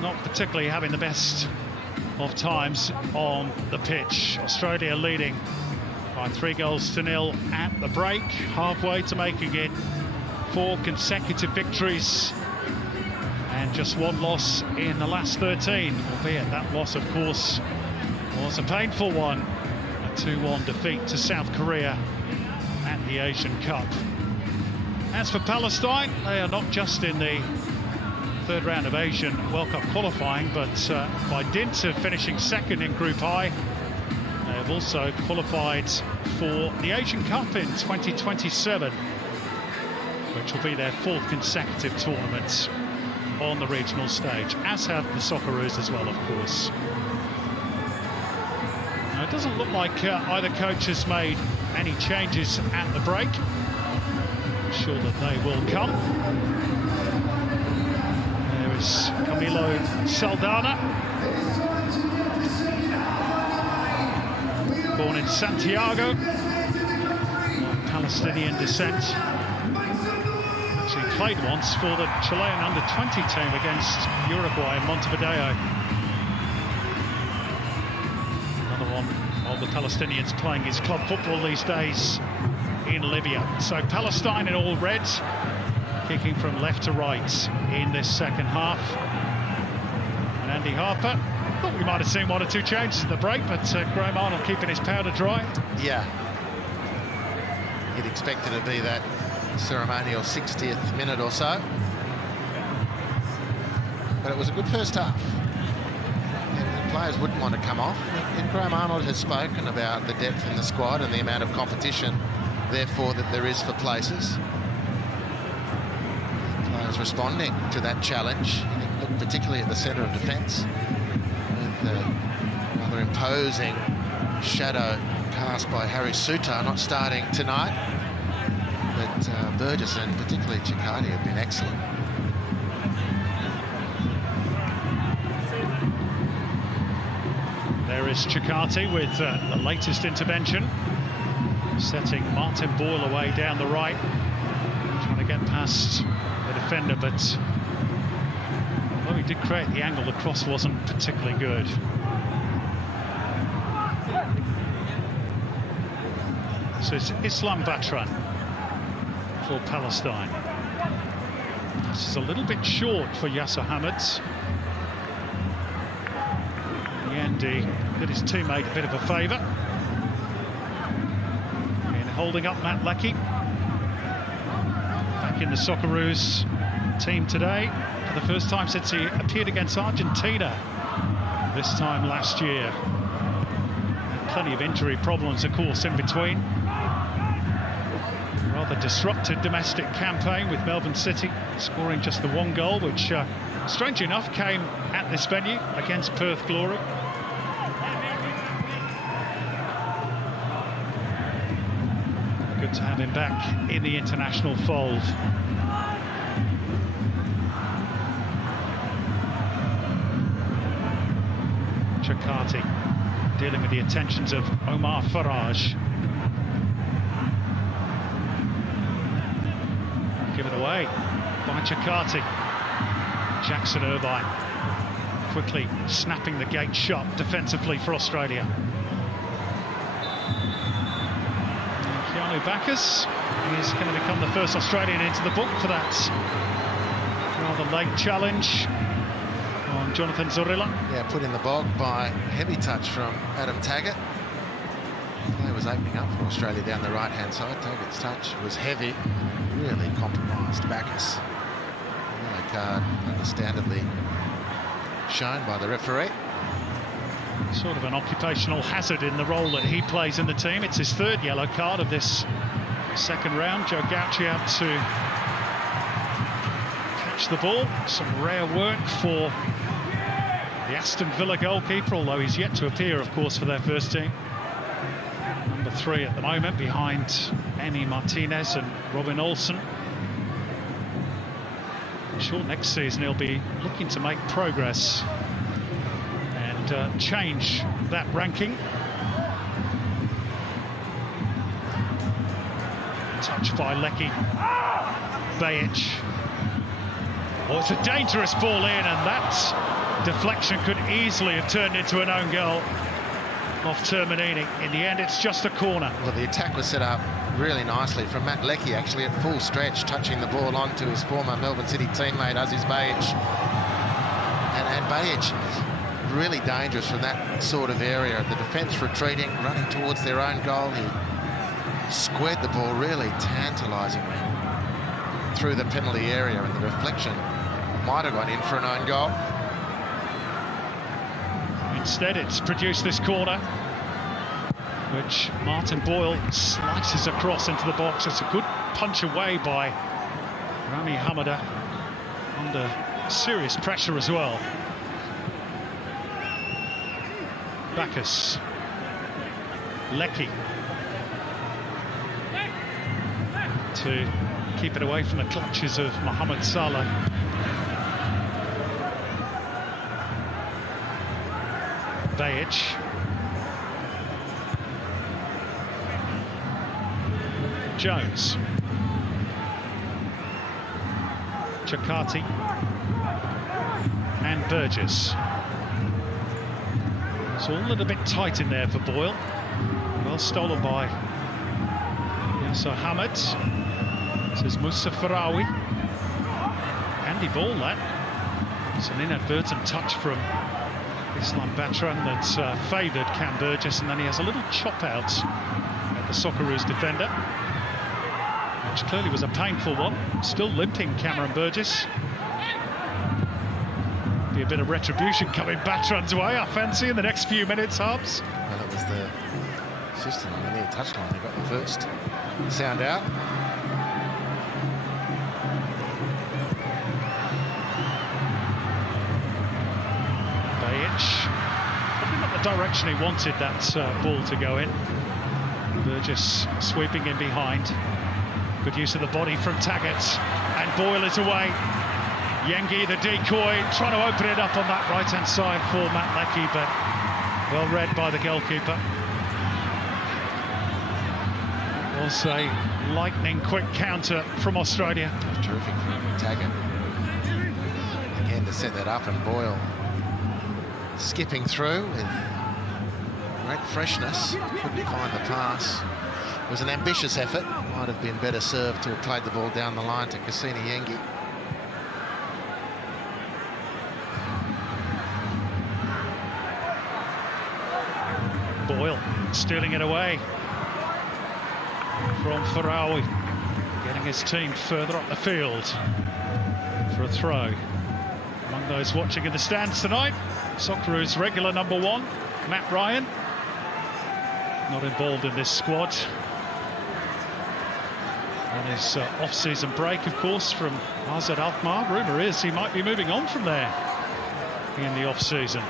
not particularly having the best of times on the pitch. Australia leading by 3-0 at the break, halfway to making it 4 consecutive victories and just 1 loss in the last 13, albeit that loss, of course, was a painful one, a 2-1 defeat to South Korea at the Asian Cup. As for Palestine, they are not just in the 3rd round of Asian World Cup qualifying, but by dint of finishing 2nd in Group I, they have also qualified for the Asian Cup in 2027, which will be their 4th consecutive tournament on the regional stage, as have the Socceroos as well, of course. Now, it doesn't look like either coach has made any changes at the break. I'm sure that they will come. There is Camilo Saldana, born in Santiago, of Palestinian descent. Actually played once for the Chilean under-20 team against Uruguay in Montevideo. Another one of the Palestinians playing his club football these days in Libya. So Palestine in all reds, kicking from left to right in this second half. And Andy Harper, thought we might have seen 1 or 2 changes in the break, but Graham Arnold keeping his powder dry. Yeah. You'd expect it to be that ceremonial 60th minute or so. But it was a good first half. And the players wouldn't want to come off. And Graham Arnold has spoken about the depth in the squad and the amount of competition, therefore, that there is for places. Players responding to that challenge, particularly at the centre of defence, with another imposing shadow cast by Harry Suter not starting tonight. But Burgess and particularly Chikati have been excellent. There is Chikati with the latest intervention, setting Martin Boyle away down the right, trying to get past the defender, but although he did create the angle, the cross wasn't particularly good. So it's Islam Batran for Palestine. This is a little bit short for Yasser Hamad. In the end, he did his teammate a bit of a favour in holding up Matt Leckie. Back in the Socceroos team today for the first time since he appeared against Argentina this time last year. Plenty of injury problems, of course, in between. Rather disrupted domestic campaign with Melbourne City scoring just the 1 goal, which, strangely enough, came at this venue against Perth Glory. Good to have him back in the international fold. Chakati dealing with the attentions of Omar Faraj. Given away by Chakati. Jackson Irvine quickly snapping the gate shut defensively for Australia. And Keanu Bacchus is going to become the first Australian into the book for that rather late challenge on Jonathan Zorrilla. Yeah, put in the bog by heavy touch from Adam Taggart. Play was opening up for Australia down the right-hand side. Taggart's touch was heavy, really compromised Bacchus. Yellow card, understandably shown by the referee. Sort of an occupational hazard in the role that he plays in the team. It's his 3rd yellow card of this second round. Joe Gauci out to catch the ball. Some rare work for the Aston Villa goalkeeper, although he's yet to appear, of course, for their first team. Number 3 at the moment, behind Emi Martinez and Robin Olsen. I'm sure next season he'll be looking to make progress and change that ranking. touch by Lecky. Bajic. Oh, it's a dangerous ball in, and that deflection could easily have turned into an own goal off Termanini. In the end, it's just a corner. Well, the attack was set up really nicely from Matt Lecky, actually at full stretch, touching the ball onto his former Melbourne City teammate Aziz Bajic. And Bajic is really dangerous from that sort of area. The defence retreating, running towards their own goal. He squared the ball really tantalisingly through the penalty area, and the deflection might have gone in for an own goal. Instead, it's produced this corner, which Martin Boyle slices across into the box. It's a good punch away by Rami Hamada, under serious pressure as well. Bacchus. Lecky. To keep it away from the clutches of Mohamed Salah. Bajic. Jones. Chakati. And Burgess. It's all a little bit tight in there for Boyle. Well stolen by Yasser Hamad. This is Moussa Farawi. Handy ball, that. It's an inadvertent touch from Islam Batran that favoured Cam Burgess, and then he has a little chop out at the Socceroos defender, which clearly was a painful one. Still limping Cameron Burgess. Be a bit of retribution coming Batran's way, I fancy, in the next few minutes, Hubs. Well, it was the assistant on the near touchline who got the first sound out. Probably not the direction he wanted that ball to go in. Burgess sweeping in behind. Good use of the body from Taggart, and Boyle is away. Yengi, the decoy, trying to open it up on that right-hand side for Matt Lecky, but well read by the goalkeeper. It was a lightning-quick counter from Australia. That was terrific from Taggart. Again, to set that up, and Boyle skipping through with great freshness. Couldn't find the pass. It was an ambitious effort. Might have been better served to have played the ball down the line to Cassini Yengi. Boyle stealing it away from Farawi, getting his team further up the field for a throw. Among those watching in the stands tonight, Socceroos regular number 1, Matt Ryan, not involved in this squad. On his off-season break, of course, from AZ Alkmaar. Rumour is he might be moving on from there in the off-season.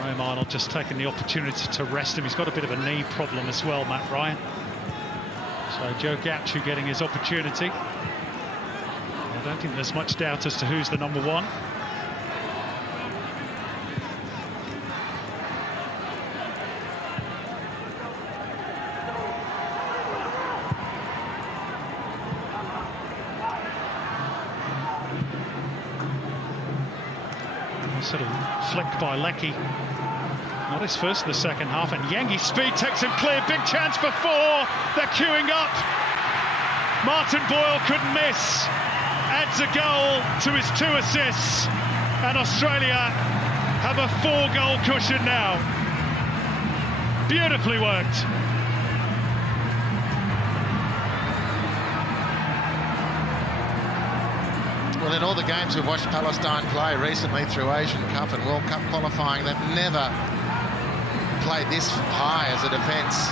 Graham Arnold just taking the opportunity to rest him. He's got a bit of a knee problem as well, Matt Ryan. So Joe Gatchu getting his opportunity. I don't think there's much doubt as to who's the number 1. Sort of flicked by Lecky. Not his first in the second half, and Yengi's speed takes him clear. Big chance for 4. They're queuing up. Martin Boyle couldn't miss. Adds a goal to his 2 assists, and Australia have a 4-goal cushion now. Beautifully worked. Well, in all the games we've watched Palestine play recently through Asian Cup and World Cup qualifying, they've never played this high as a defence.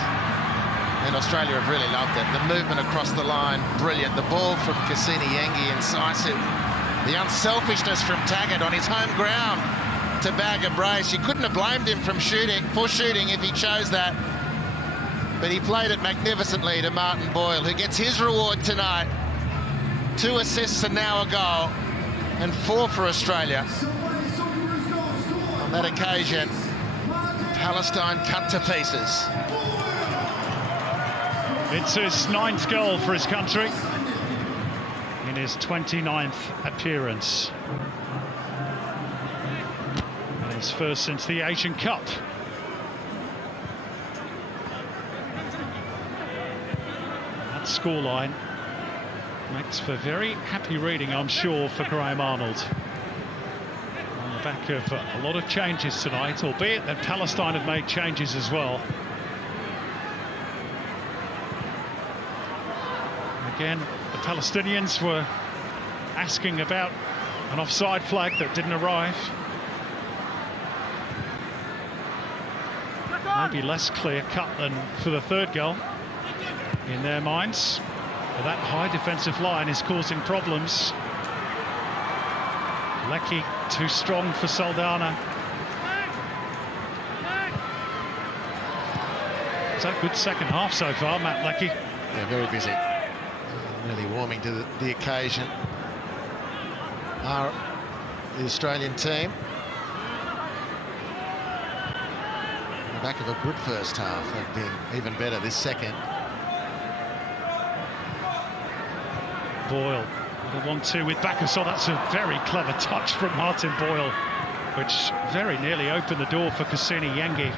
And Australia have really loved it. The movement across the line, brilliant. The ball from Cassini Yengi, incisive. The unselfishness from Taggart on his home ground to bag a brace. You couldn't have blamed him for shooting if he chose that. But he played it magnificently to Martin Boyle, who gets his reward tonight. 2 assists and now a goal, and 4 for Australia. On that occasion, Palestine cut to pieces. It's his 9th goal for his country in his 29th appearance. And his first since the Asian Cup. That scoreline makes for very happy reading, I'm sure, for Graham Arnold. On the back of a lot of changes tonight, albeit that Palestine have made changes as well. Again, the Palestinians were asking about an offside flag that didn't arrive. Maybe less clear-cut than for the 3rd goal in their minds. But that high defensive line is causing problems. Leckie too strong for Saldana. It's a good second half so far, Matt Leckie. Yeah, very busy. Really warming to the occasion. The Australian team. On the back of a good first half, they've been even better this second. Boyle, the 1-2 with Bacchus. Oh, that's a very clever touch from Martin Boyle, which very nearly opened the door for Kusini Yengi.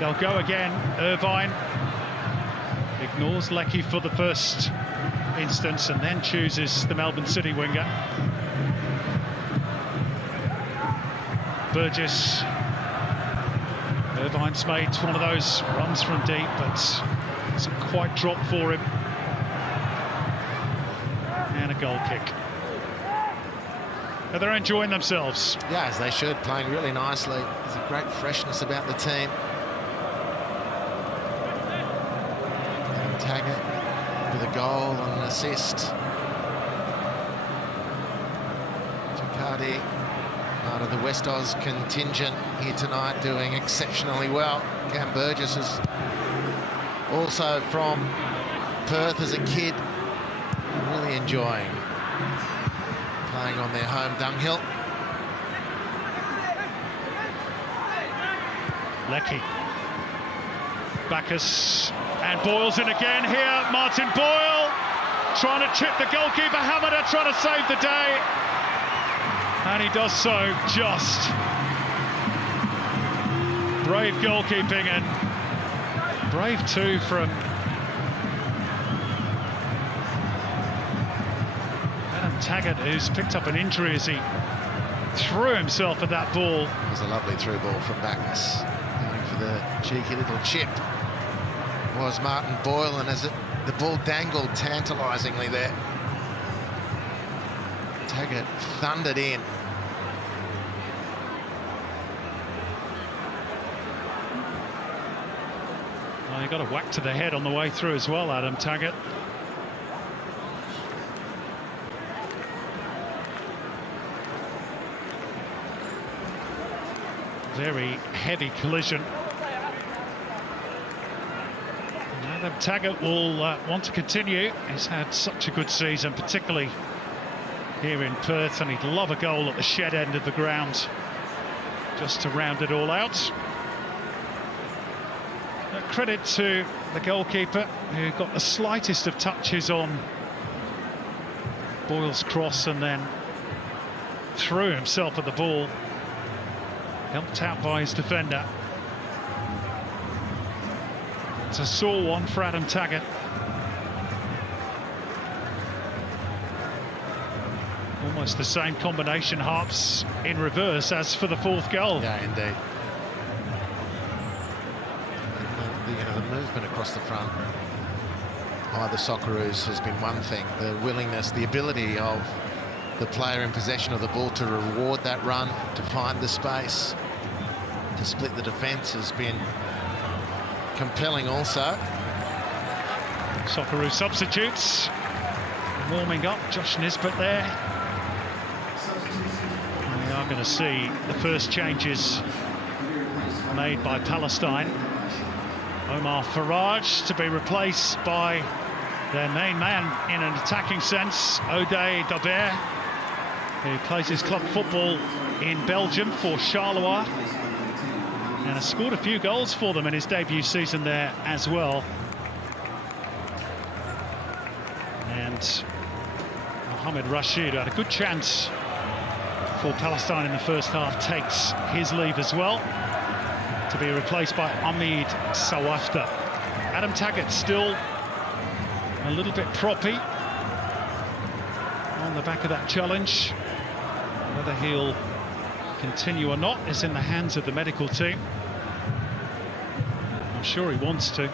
They'll go again. Irvine ignores Leckie for the first instance and then chooses the Melbourne City winger. Burgess. Irvine's made one of those runs from deep, but doesn't quite drop for him. And a goal kick. But they're enjoying themselves. Yeah, as they should, playing really nicely. There's a great freshness about the team. And Taggart with a goal and an assist. Jakardi, part of the West Oz contingent here tonight, doing exceptionally well. Cam Burgess is also from Perth as a kid, really enjoying playing on their home dunghill. Leckie. Bacchus. And Boyle's in again here. Martin Boyle trying to chip the goalkeeper. Hamada trying to save the day. And he does so just. Brave goalkeeping, and brave too from Adam Taggart, who's picked up an injury as he threw himself at that ball. It was a lovely through ball from Bacchus. Going for the cheeky little chip was Martin Boyle, and as the ball dangled tantalisingly there, Taggart thundered in. Well, he got a whack to the head on the way through as well, Adam Taggart. Very heavy collision. Adam Taggart will want to continue. He's had such a good season, particularly here in Perth, and he'd love a goal at the shed end of the ground just to round it all out. But credit to the goalkeeper, who got the slightest of touches on Boyle's cross and then threw himself at the ball, helped out by his defender. It's a sore one for Adam Taggart. Almost the same combination, Harps, in reverse as for the 4th goal. Yeah, indeed. And the movement across the front by the Socceroos has been one thing. The willingness, the ability of the player in possession of the ball to reward that run, to find the space, to split the defence has been compelling also. Socceroos substitutes. Warming up, Josh Nisbet there. We are going to see the first changes made by Palestine. Omar Faraj to be replaced by their main man in an attacking sense, O'Day Dabert, who plays his club football in Belgium for Charleroi. and has scored a few goals for them in his debut season there as well. And Mohamed Rashid, who had a good chance for Palestine in the first half, takes his leave as well, to be replaced by Ahmed Sawafta. Adam Taggart still a little bit proppy on the back of that challenge. Whether he'll continue or not is in the hands of the medical team. I'm sure he wants to.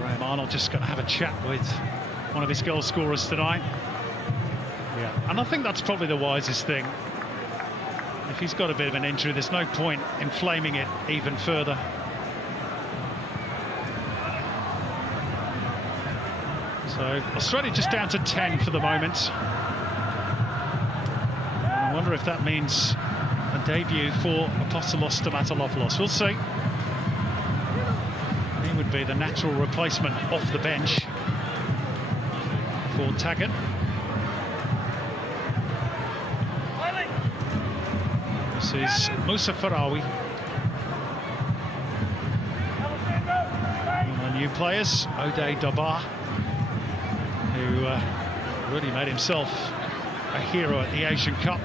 Graham Arnold just going to have a chat with one of his goal scorers tonight. Yeah, and I think that's probably the wisest thing. If he's got a bit of an injury, there's no point inflaming it even further. So Australia just down to 10 for the moment. I wonder if that means a debut for Apostolos Stamatolopoulos. We'll see. He would be the natural replacement off the bench for Taggart. This is Moussa Farawi. One of the new players, O'Day Dabar, who really made himself a hero at the Asian Cup.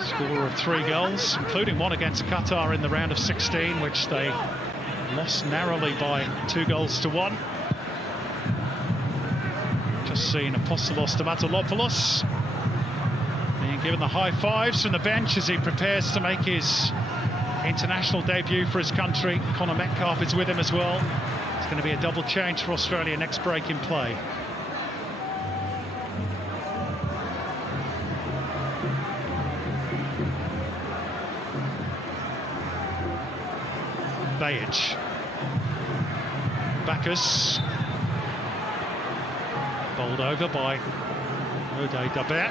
Scorer of 3 goals, including one against Qatar in the round of 16, which they lost narrowly by 2-1. Just seen Apostolos Stamatolopoulos being given the high fives from the bench as he prepares to make his international debut for his country. Connor Metcalfe is with him as well. It's going to be a double change for Australia next break in play. Bajic. Bacchus. Bowled over by O'Day Dabar.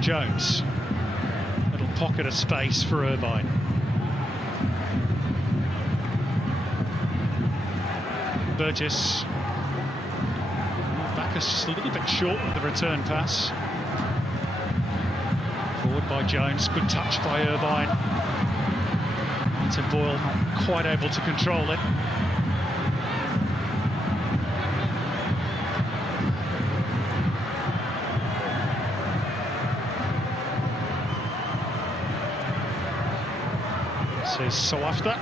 Jones. Little pocket of space for Irvine. Burgess. Bacchus just a little bit short with the return pass. Forward by Jones. Good touch by Irvine. Tim Boyle not quite able to control it. This is Sawafta,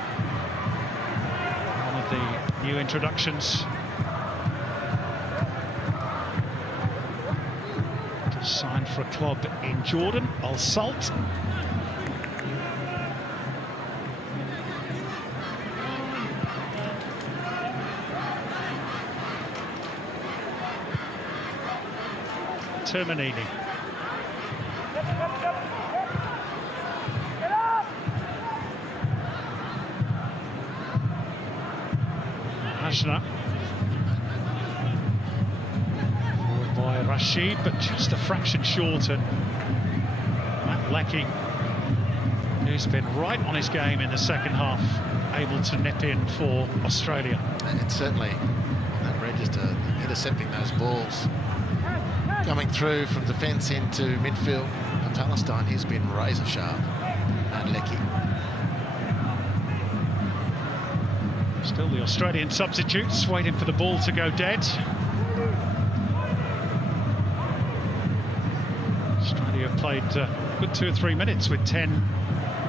one of the new introductions. Just signed for a club in Jordan, Al Salt. Termanini. Ashna. Forward by Rashid, but just a fraction short. And Matt Leckie, who's been right on his game in the second half, able to nip in for Australia. And certainly that register, intercepting those balls, coming through from defence into midfield for Palestine, he's been razor sharp. Matt Leckie. Still the Australian substitutes waiting for the ball to go dead. Australia have played a good 2 or 3 minutes with 10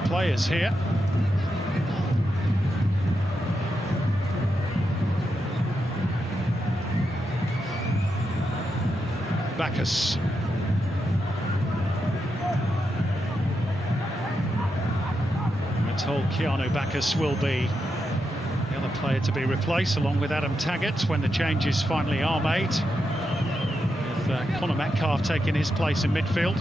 players here. Bacchus. We're told Keanu Bacchus will be the other player to be replaced, along with Adam Taggart, when the changes finally are made, with Connor Metcalfe taking his place in midfield.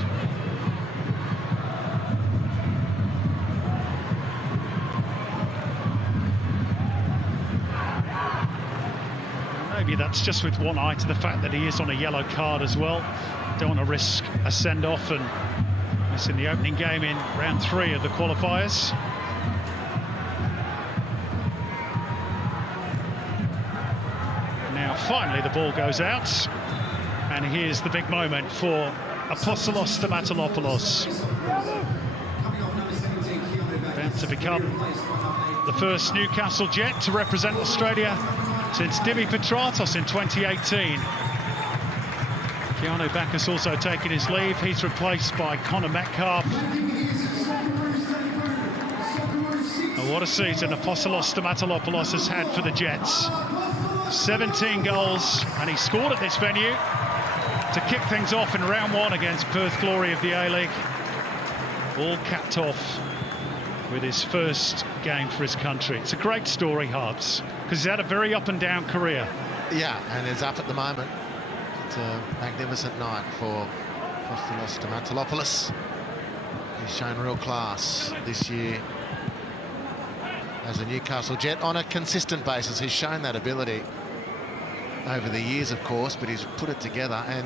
Maybe that's just with one eye to the fact that he is on a yellow card as well. Don't want to risk a send-off and missing the opening game in round 3 of the qualifiers. finally the ball goes out. And here's the big moment for Apostolos Stamatolopoulos. About to become the first Newcastle Jet to represent Australia since Dimi Petratos in 2018. Keanu Backus also taking his leave. He's replaced by Connor Metcalf. And what a season Apostolos Stamatolopoulos has had for the Jets. 17 goals, and he scored at this venue to kick things off in round one against Perth Glory of the A-League. All capped off with his first game for his country. It's a great story, Harbs, because he's had a very up and down career. Yeah, and is up at the moment. It's a magnificent night for Apostolos Stamatolopoulos. He's shown real class this year as a Newcastle Jet on a consistent basis. He's shown that ability over the years, of course, but he's put it together, and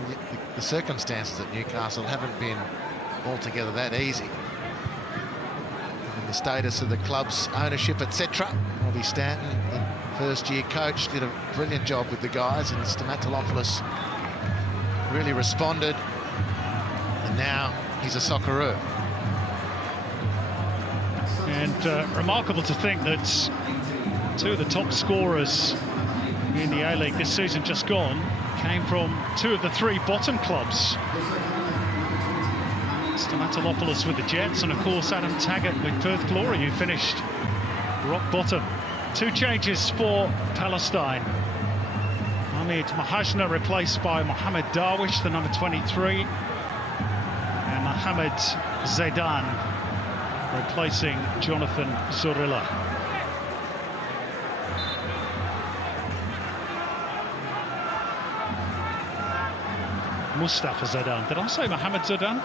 the circumstances at Newcastle haven't been altogether that easy. And the status of the club's ownership, etc. Robbie Stanton, the first-year coach, did a brilliant job with the guys, and Stamatolopoulos really responded, and now he's a Socceroo. And remarkable to think that two of the top scorers in the A-League this season just gone came from two of the three bottom clubs. Stamatolopoulos with the Jets, and of course Adam Taggart with Perth Glory, who finished rock bottom. Two changes for Palestine. Hamid Mahajna replaced by Mohamed Darwish, the number 23, and Mohamed Zaidan replacing Jonathan Zorilla. Mustafa Zaidan. Did I say Mohamed Zaidan?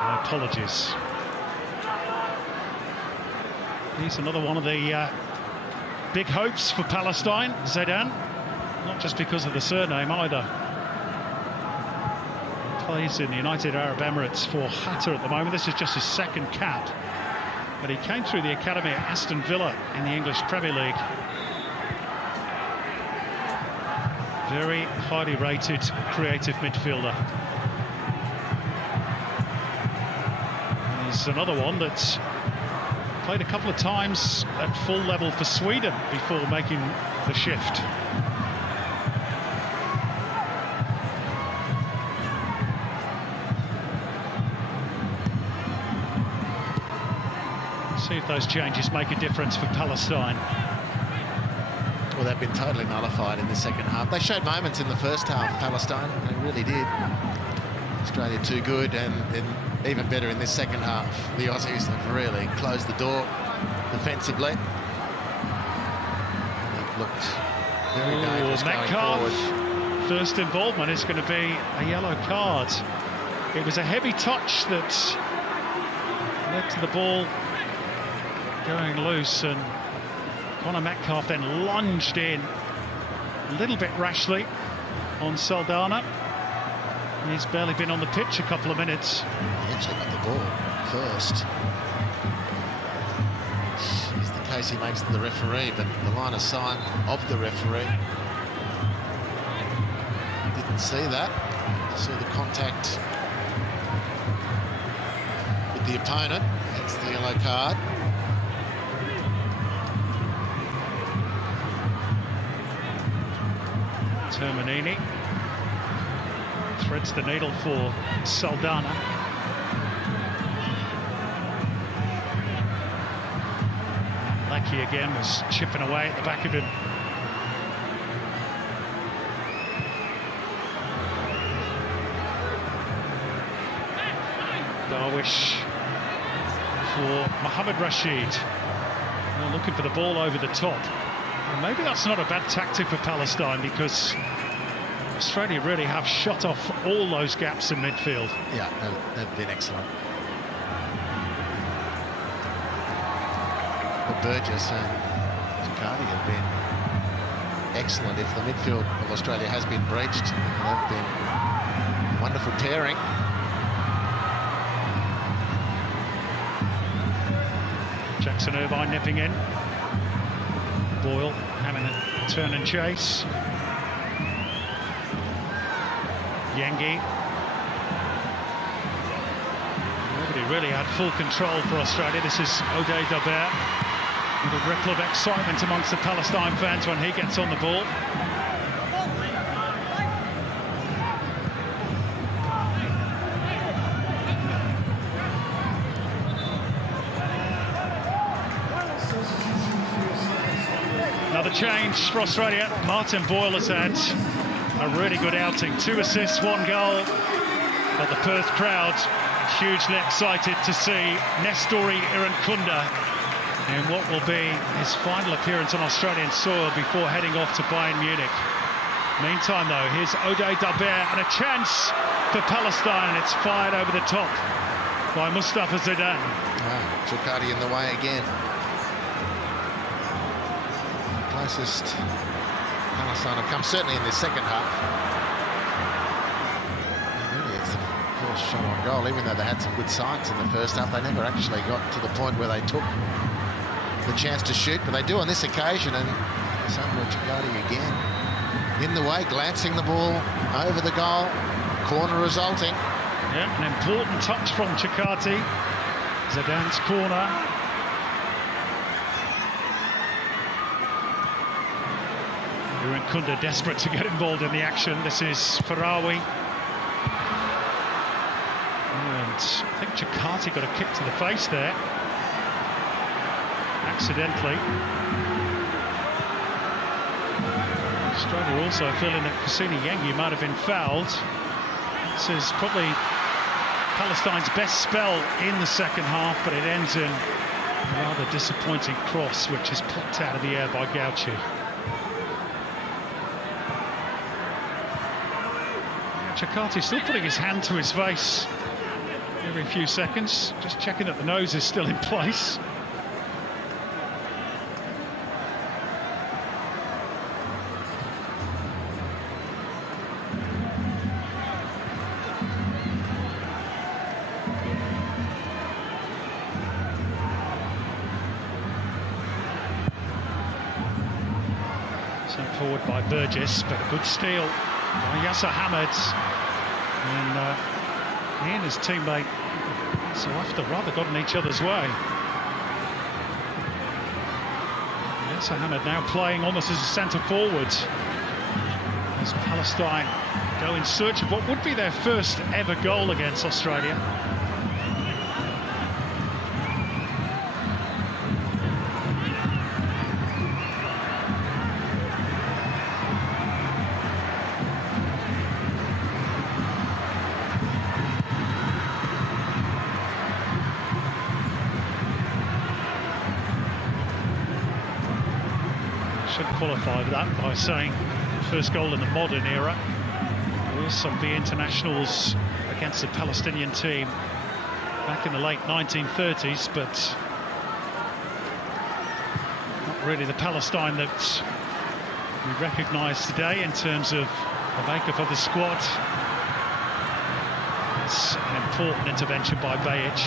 My apologies. He's another one of the big hopes for Palestine, Zaidan. Not just because of the surname either. Plays in the United Arab Emirates for Hatta at the moment. This is just his second cap, but he came through the academy at Aston Villa in the English Premier League. Very highly rated, creative midfielder. And he's another one that's played a couple of times at full level for Sweden before making the shift. See if those changes make a difference for Palestine. Well, they've been totally nullified in the second half. They showed moments in the first half, Palestine. They really did. Australia too good, and even better in this second half. The Aussies have really closed the door defensively. They've looked very dangerous going forward. First involvement is going to be a yellow card. It was a heavy touch that led to the ball going loose, and Connor Metcalf then lunged in a little bit rashly on Saldana. He's barely been on the pitch a couple of minutes. He actually got the ball first. It's the case he makes to the referee, but the line of sight of the referee didn't see that. Saw the contact with the opponent. That's the yellow card. Termanini threads the needle for Saldana. Lackey again was chipping away at the back of him. Darwish for Mohamed Rashid. They're looking for the ball over the top. And maybe that's not a bad tactic for Palestine, because Australia really have shut off all those gaps in midfield. Yeah, they've been excellent. But Burgess and Ducati have been excellent. If the midfield of Australia has been breached, they've been wonderful pairing. Jackson Irvine nipping in. Boyle having a turn and chase. Yengi. Nobody really had full control for Australia. This is O'Day Dabert. With a ripple of excitement amongst the Palestine fans when he gets on the ball. Another change for Australia. Martin Boyle has had a really good outing. 2 assists, 1 goal. But the Perth crowd hugely excited to see Nestori Irankunda in what will be his final appearance on Australian soil before heading off to Bayern Munich. Meantime, though, here's O'Day Dabert and a chance for Palestine, and it's fired over the top by Mustafa Zidane. Chakati in the way again. Closest Palestine have come, certainly in the second half. Really, it's the first shot on goal. Even though they had some good sights in the first half, they never actually got to the point where they took the chance to shoot, but they do on this occasion. And Samuel Chakati again in the way, glancing the ball over the goal. Corner resulting. Yeah, an important touch from Chakati. Zidane's corner. Irankunda desperate to get involved in the action. This is Farawi. And I think Chakati got a kick to the face there. Accidentally. Australia also feeling that Kusini Yengi might have been fouled. This is probably Palestine's best spell in the second half, but it ends in a rather disappointing cross, which is plucked out of the air by Gauchi. Chakati still putting his hand to his face every few seconds, just checking that the nose is still in place. Sent forward by Burgess, but a good steal by Yasser Hamad. And he and his teammate so often rather got in each other's way. Yasser Hamad now playing almost as a centre forward as Palestine go in search of what would be their first ever goal against Australia. Should qualify that by saying first goal in the modern era. There was some of the internationals against the Palestinian team back in the late 1930s, but not really the Palestine that we recognise today in terms of the makeup of the squad. It's an important intervention by Bajic.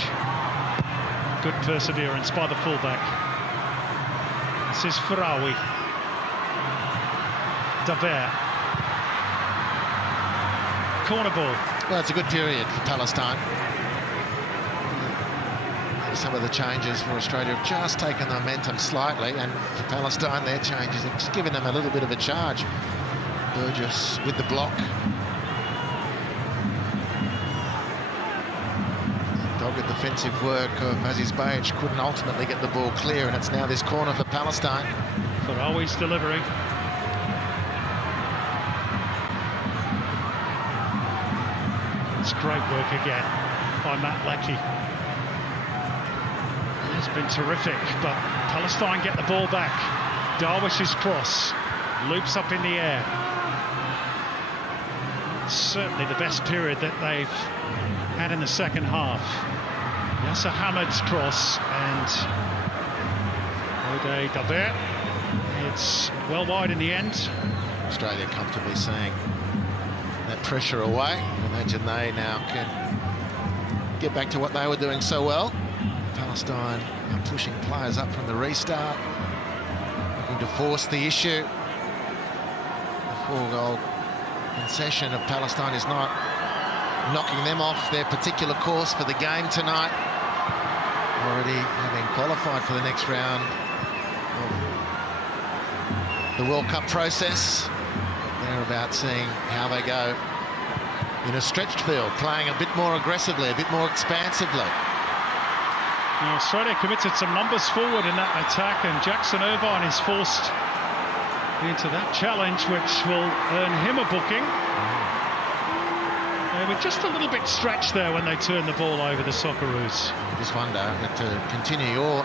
Good perseverance by the fullback. This is Farawi. Dabert. Corner ball. Well, it's a good period for Palestine. Some of the changes for Australia have just taken the momentum slightly, and for Palestine, their changes have just given them a little bit of a charge. Burgess with the block. Dogged defensive work of Aziz Bajic couldn't ultimately get the ball clear, and it's now this corner for Palestine. Farawi's delivering. It's great work again by Matt Leckie. It's been terrific, but Palestine get the ball back. Darwish's cross loops up in the air. It's certainly the best period that they've had in the second half. Yasser Hamad's cross and O'Day Dabert. It's well wide in the end. Australia comfortably seeing that pressure away. Imagine they now can get back to what they were doing so well. Palestine are pushing players up from the restart. looking to force the issue. The 4-goal concession of Palestine is not knocking them off their particular course for the game tonight. Already having qualified for the next round of the World Cup process. They're about seeing how they go in a stretched field, playing a bit more aggressively, a bit more expansively. Now, Australia committed some numbers forward in that attack, and Jackson Irvine is forced into that challenge, which will earn him a booking. They were just a little bit stretched there when they turned the ball over, the Socceroos. I just wonder, to continue your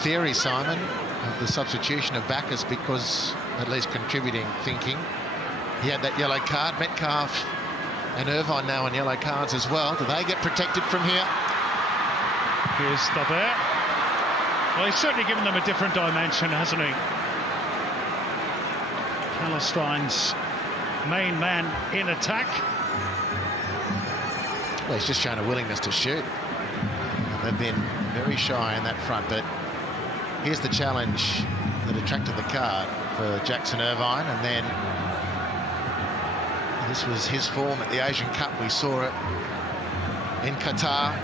theory, Simon, of the substitution of Bacchus, because at least contributing thinking. He had that yellow card. Metcalf and Irvine now on yellow cards as well. Do they get protected from here? Here's Dabert. Well, he's certainly given them a different dimension, hasn't he? Palestine's main man in attack. Well, he's just shown a willingness to shoot. And they've been very shy in that front, but here's the challenge that attracted the card for Jackson Irvine, and then this was his form at the Asian Cup. We saw it in Qatar,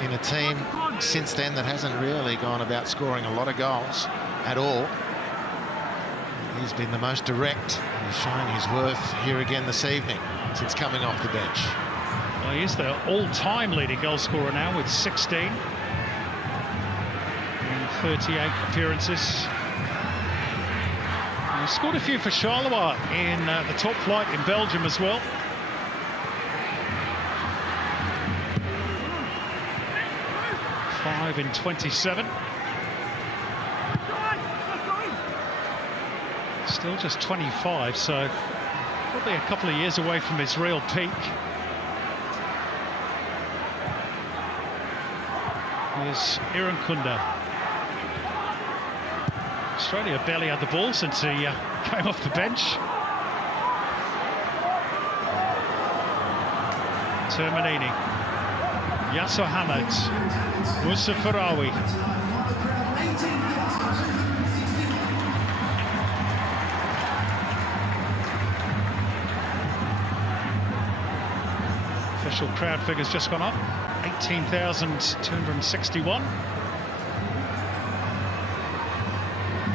in a team since then that hasn't really gone about scoring a lot of goals at all. He's been the most direct, and he's showing his worth here again this evening since coming off the bench. Well, he is their all-time leading goal scorer now with 16 in 38 appearances. He scored a few for Charleroi in the top flight in Belgium as well. Five in 27. Still just 25, so probably a couple of years away from his real peak. Here's Irankunda. Australia barely had the ball since he came off the bench. Termanini, Yasser Hamad, Moussa Farawi. Official crowd figures just gone up, 18,261.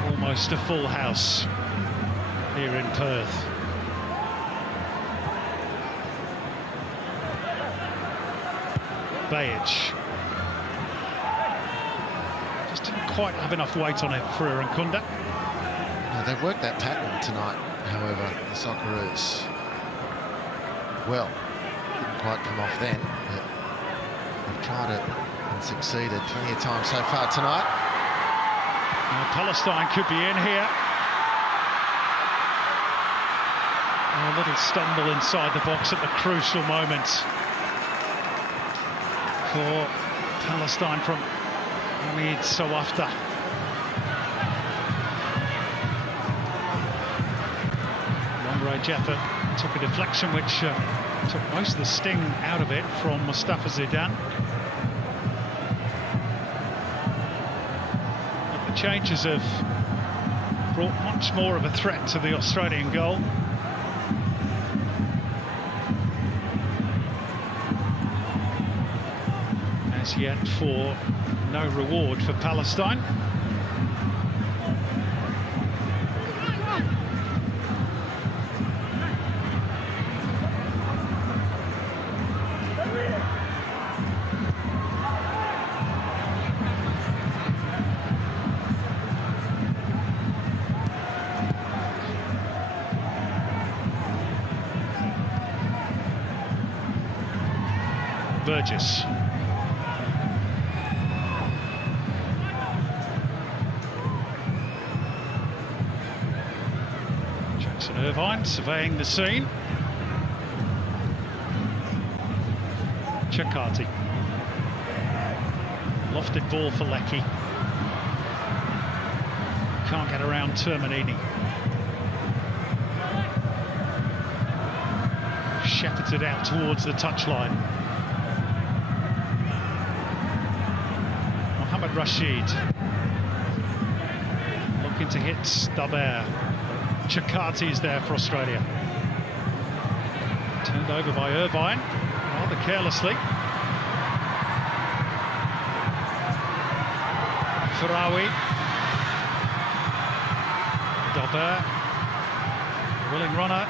Almost a full house here in Perth. Bajic just didn't quite have enough weight on it for Irankunda. No, they've worked that pattern tonight, however, the Socceroos. Well, didn't quite come off then, but they've tried it and succeeded plenty of times so far tonight. Now Palestine could be in here. A little stumble inside the box at the crucial moment for Palestine from Hamid Sawafta. Long-range effort took a deflection which took most of the sting out of it from Mustafa Zidane. But the changes have brought much more of a threat to the Australian goal. As yet, for no reward for Palestine. Burgess. Jackson Irvine surveying the scene. Chakati. Lofted ball for Leckie. Can't get around Termanini. Shepherded out towards the touchline. Mohamed Rashid. looking to hit Staber. Chakati's there for Australia. Turned over by Irvine, rather carelessly. Farawi. Staber. Willing runner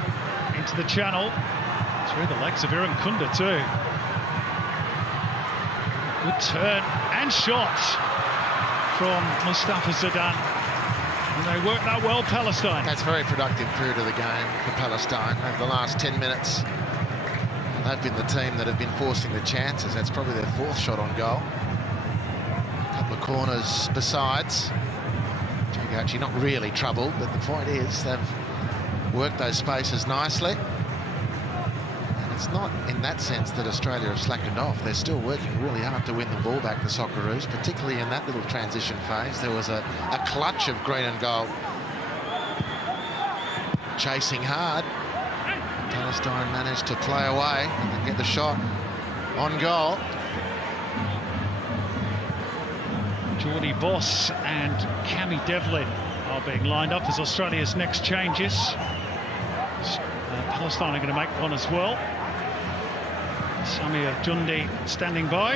into the channel. Through the legs of Iran Kunda too. Good turn and shot from Mustafa Zidane. And they work that well, Palestine. That's a very productive period of the game for Palestine. Over the last 10 minutes, they've been the team that have been forcing the chances. That's probably their 4th shot on goal. A couple of corners besides. Actually not really troubled, but the point is they've worked those spaces nicely. And it's not in that sense that Australia have slackened off. They're still working really hard to win the ball back, the Socceroos, particularly in that little transition phase. There was a clutch of green and gold. Chasing hard. Palestine managed to play away and then get the shot on goal. Jordy Boss and Cammy Devlin are being lined up as Australia's next changes. Palestine are going to make one as well. Samir Jundi standing by.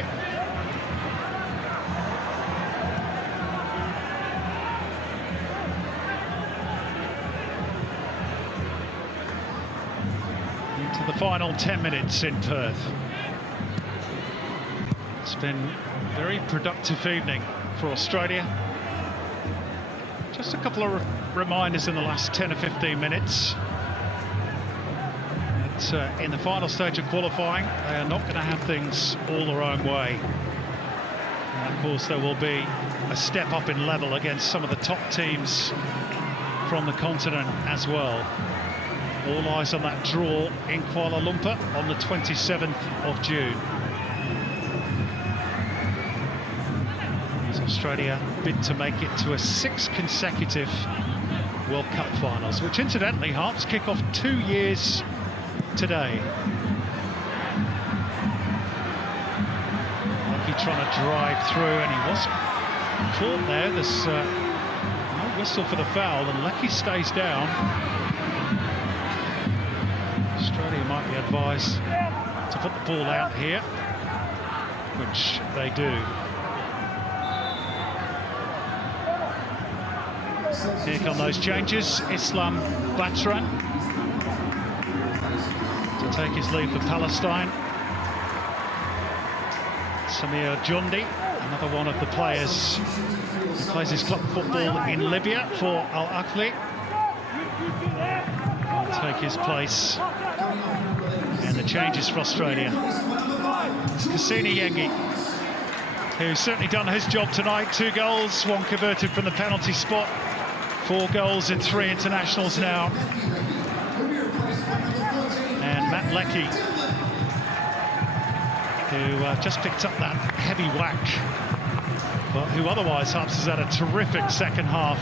Into the final 10 minutes in Perth. It's been a very productive evening for Australia. Just a couple of reminders in the last 10 or 15 minutes. In the final stage of qualifying, they are not going to have things all their own way. And of course, there will be a step up in level against some of the top teams from the continent as well. All eyes on that draw in Kuala Lumpur on the 27th of June. As Australia bid to make it to a 6th consecutive World Cup finals, which incidentally Harps kick off 2 years today. Lucky trying to drive through, and he was caught there. There's no whistle for the foul, and Lecky stays down. Australia might be advised to put the ball out here, which they do. Here come those changes. Islam Batran to take his leave for Palestine. Samir Jundi, another one of the players who plays his club football in Libya for Al Ahly, will take his place. And the changes for Australia. Cassini Yengi, who's certainly done his job tonight. 2 goals, 1 converted from the penalty spot. 4 goals in 3 internationals now. And Matt Lecky, who just picked up that heavy whack, but who otherwise Harps has had a terrific second half,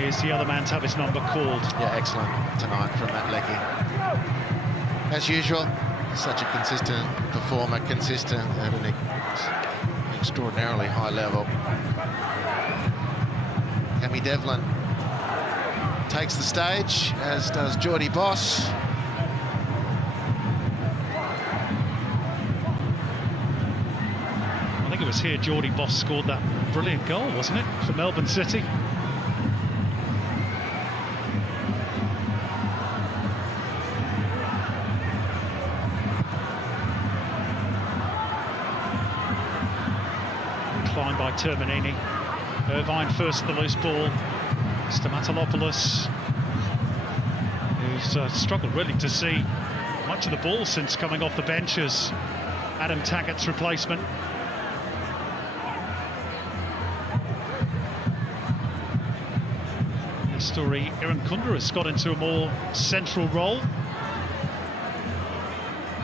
is the other man to have his number called. Yeah, excellent tonight from Matt Lecky. As usual, such a consistent performer, consistent at an extraordinarily high level. Cammy Devlin takes the stage, as does Jordy Boss. I think it was here Jordy Boss scored that brilliant goal, wasn't it, for Melbourne City? Declined by Terminini. Irvine first the loose ball. Stamatolopoulos, who's struggled really to see much of the ball since coming off the bench as Adam Taggart's replacement. This story, Iran Kunda has got into a more central role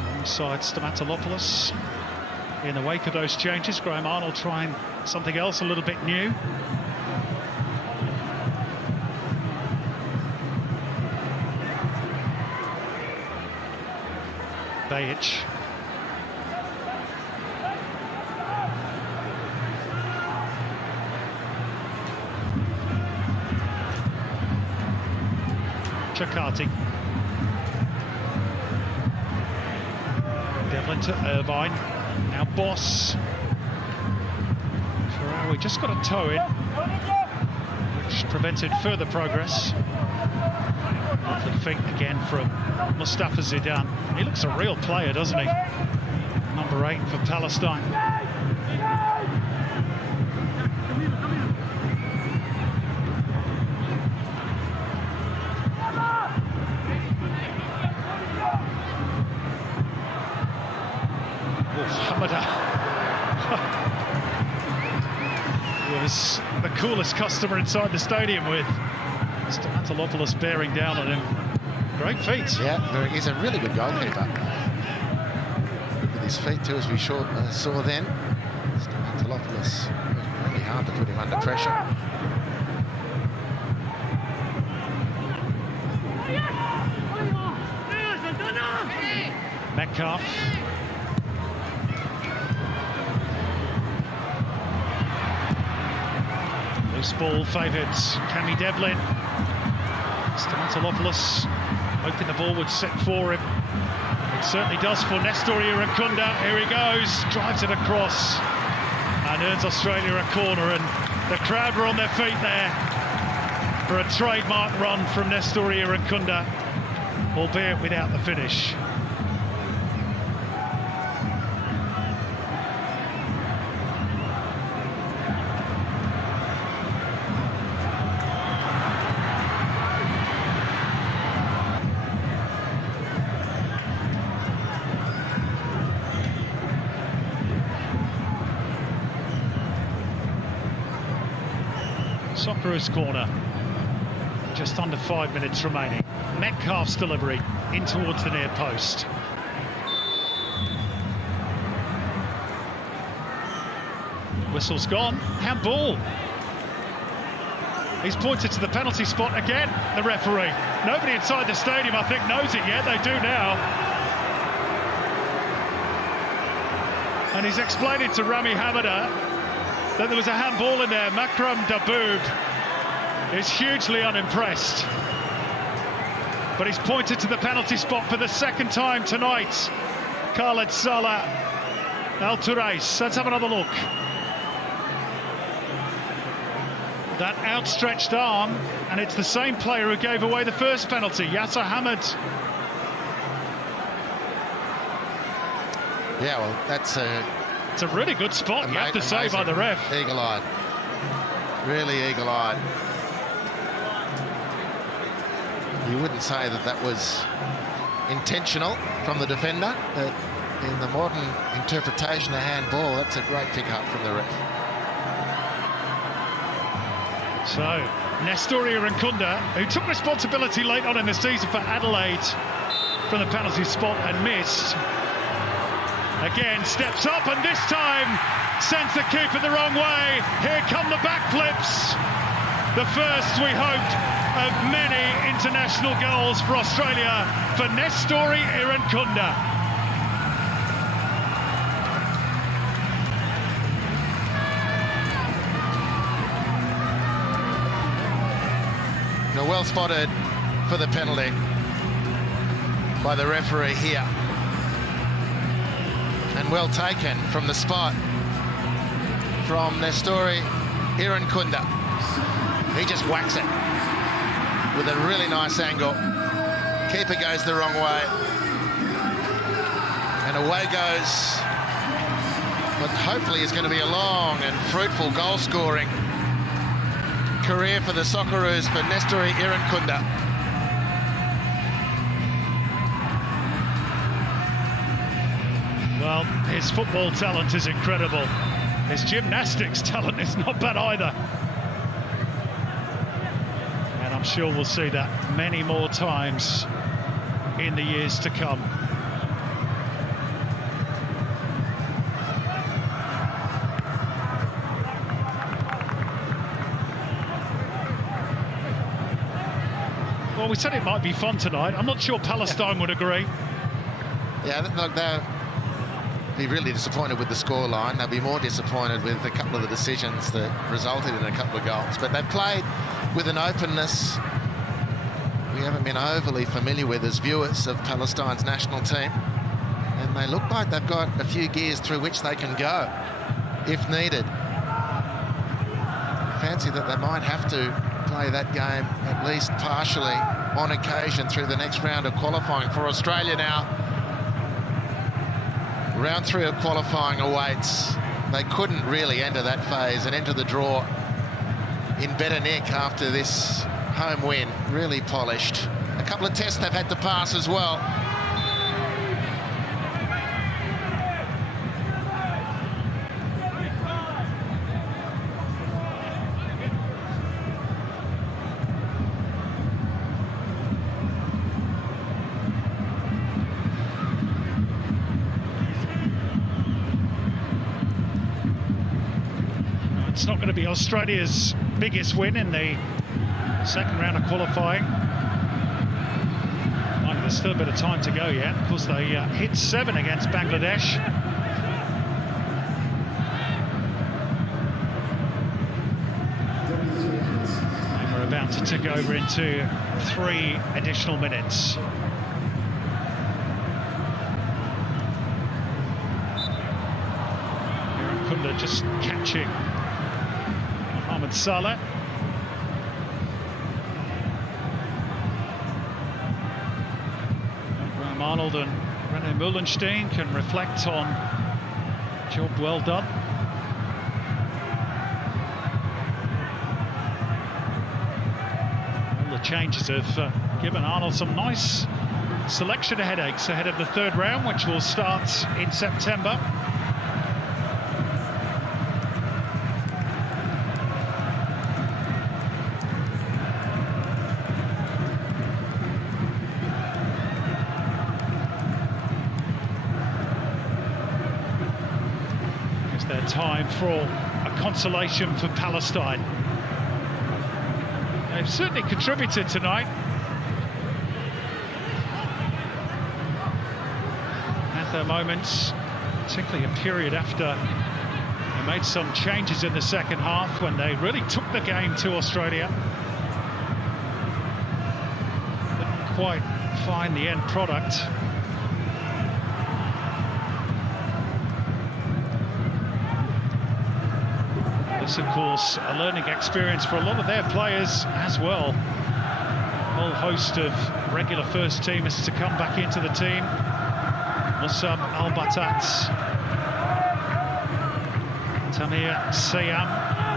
alongside Stamatolopoulos. In the wake of those changes, Graham Arnold trying something else a little bit new. Bajic. Chakati. Devlin to Irvine. Now Boss. Ferrawi just got a toe in, which prevented further progress. Lovely feet again from Mustafa Zidane. He looks a real player, doesn't he? Number 8 for Palestine. Hamada was the coolest customer inside the stadium, with Stamatolopoulos bearing down on him. Great feet. Yeah, he's a really good goalkeeper. With his feet too, as we saw then. Stamatolopoulos really hard to put him under pressure. Metcalf. Loose ball favoured Cammy Devlin. Stamatolopoulos hoping the ball would set for him. It certainly does for Nestor Irankunda. Here he goes, drives it across and earns Australia a corner, and the crowd were on their feet there for a trademark run from Nestor Irankunda, albeit without the finish. Socceroos corner, just under 5 minutes remaining. Metcalf's delivery in towards the near post. Whistle's gone, handball. He's pointed to the penalty spot again, the referee. Nobody inside the stadium, I think, knows it yet. They do now. And he's explaining to Rami Hamada that there was a handball in there. Makram Daboud is hugely unimpressed, but he's pointed to the penalty spot for the second time tonight. Khaled Salah Al Turais. Let's have another look. That outstretched arm, and it's the same player who gave away the first penalty, Yasser Hamad. Yeah, well, it's a really good spot, you have to say, by the ref. Eagle-eyed. Really eagle-eyed. You wouldn't say that that was intentional from the defender, but in the modern interpretation of handball, that's a great pick-up from the ref. So, Nestor Irankunda, who took responsibility late on in the season for Adelaide from the penalty spot and missed, again steps up, and this time sends the keeper the wrong way. Here come the backflips. The first, we hoped, of many international goals for Australia for Nestor Irankunda. Now, well spotted for the penalty by the referee here. And well taken from the spot from Nestor Irankunda. He just whacks it with a really nice angle. Keeper goes the wrong way. And away goes what hopefully is going to be a long and fruitful goal-scoring career for the Socceroos for Nestor Irankunda. Well, his football talent is incredible. His gymnastics talent is not bad either. And I'm sure we'll see that many more times in the years to come. Well, we said it might be fun tonight. I'm not sure Palestine would agree. Yeah, look, they'll be really disappointed with the scoreline. They'll be more disappointed with a couple of the decisions that resulted in a couple of goals. But they've played with an openness we haven't been overly familiar with as viewers of Palestine's national team. And they look like they've got a few gears through which they can go, if needed. Fancy that they might have to play that game at least partially on occasion through the next round of qualifying for Australia now. Round 3 of qualifying awaits. They couldn't really enter that phase and enter the draw in better nick after this home win. Really polished. A couple of tests they've had to pass as well. It's not going to be Australia's biggest win in the second round of qualifying. There's still a bit of time to go yet. Of course, they hit 7 against Bangladesh. And we're about to tick over into 3 additional minutes. Kunda just catching Mohamed Salah. Graham Arnold and René Meulenstein can reflect on job well done. All the changes have given Arnold some nice selection headaches ahead of the third round, which will start in September. Time for a consolation for Palestine. They've certainly contributed tonight. At their moments, particularly a period after they made some changes in the second half when they really took the game to Australia. Didn't quite find the end product. This, of course, a learning experience for a lot of their players as well. A whole host of regular first teamers to come back into the team. Musab Al-Batat, Tamir Sayam,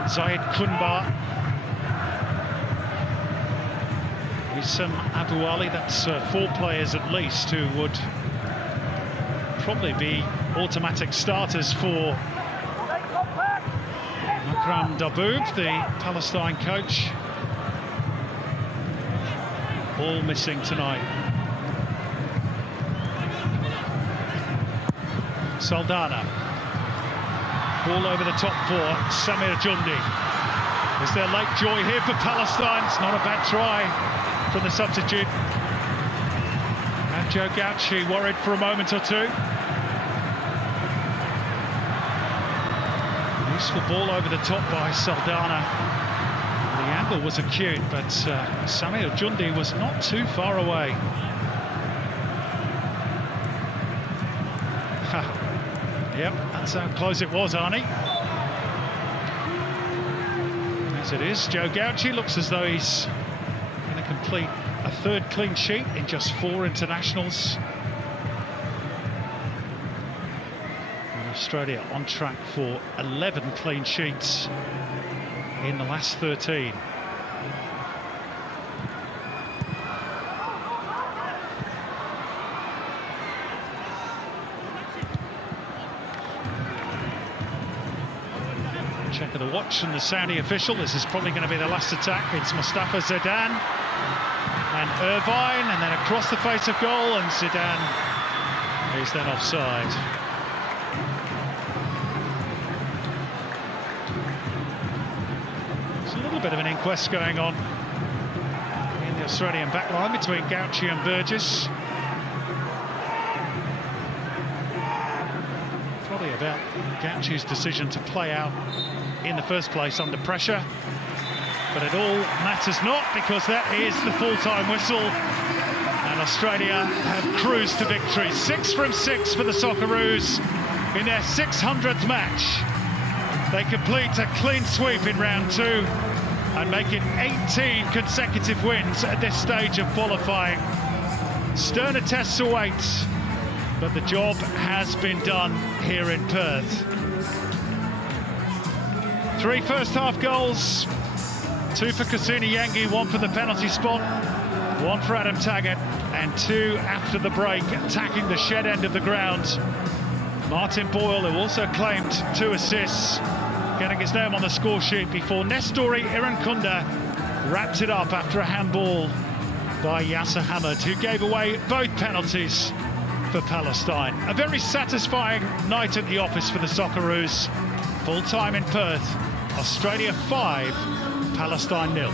Zayed Kunbar, Wissam Abu Ali. That's 4 players at least who would probably be automatic starters for Akram Daboub, the Palestine coach. All missing tonight. Saldana. Ball over the top for Samir Jundi. Is there late joy here for Palestine? It's not a bad try from the substitute. And Joe Gauchi worried for a moment or two. Useful ball over the top by Saldana. The angle was acute, but Samir Jundi was not too far away. Yep, that's how close it was, Arnie. As it is, Joe Gauchi looks as though he's going to complete a 3rd clean sheet in just 4 internationals. Australia on track for 11 clean sheets in the last 13. Check of the watch from the Saudi official. This is probably going to be the last attack. It's Mustafa Zidane and Irvine, and then across the face of goal, and Zidane is then offside. Bit of an inquest going on in the Australian backline between Gauchi and Burgess. Probably about Gauchi's decision to play out in the first place under pressure. But it all matters not, because that is the full-time whistle. And Australia have cruised to victory. 6 from 6 for the Socceroos in their 600th match. They complete a clean sweep in round 2 and make it 18 consecutive wins at this stage of qualifying. Sterner tests await, but the job has been done here in Perth. 3 first-half goals, 2 for Kusini Yangi, 1 for the penalty spot, 1 for Adam Taggart, and 2 after the break, attacking the shed end of the ground. Martin Boyle, who also claimed 2 assists, getting his name on the score sheet before Nestori Irankunda wrapped it up after a handball by Yasser Hamad, who gave away both penalties for Palestine. A very satisfying night at the office for the Socceroos. Full time in Perth, Australia 5, Palestine 0.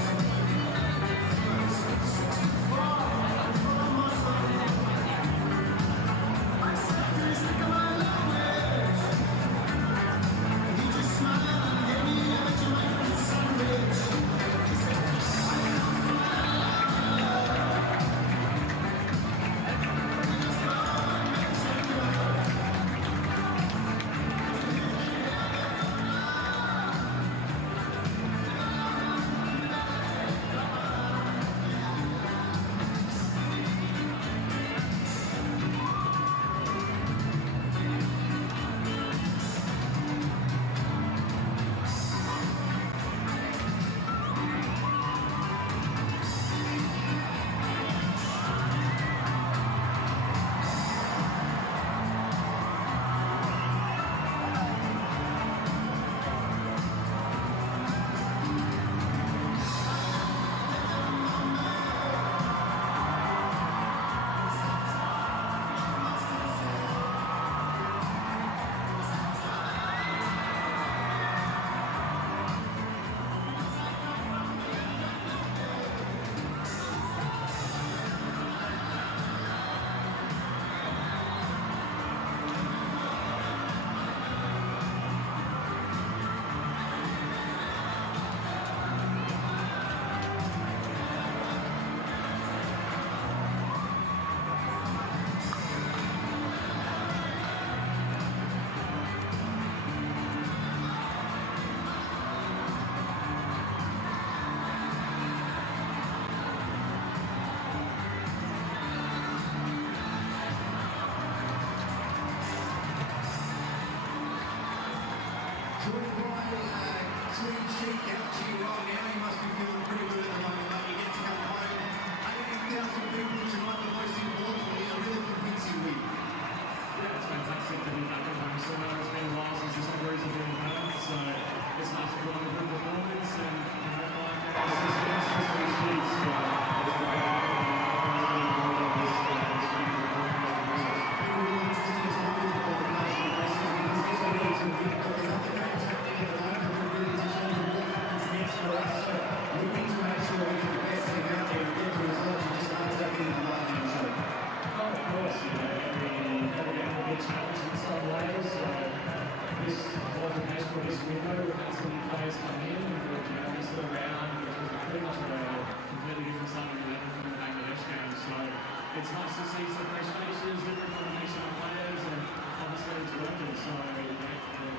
It's nice to see some fresh faces, different combination of players, and obviously it's working. So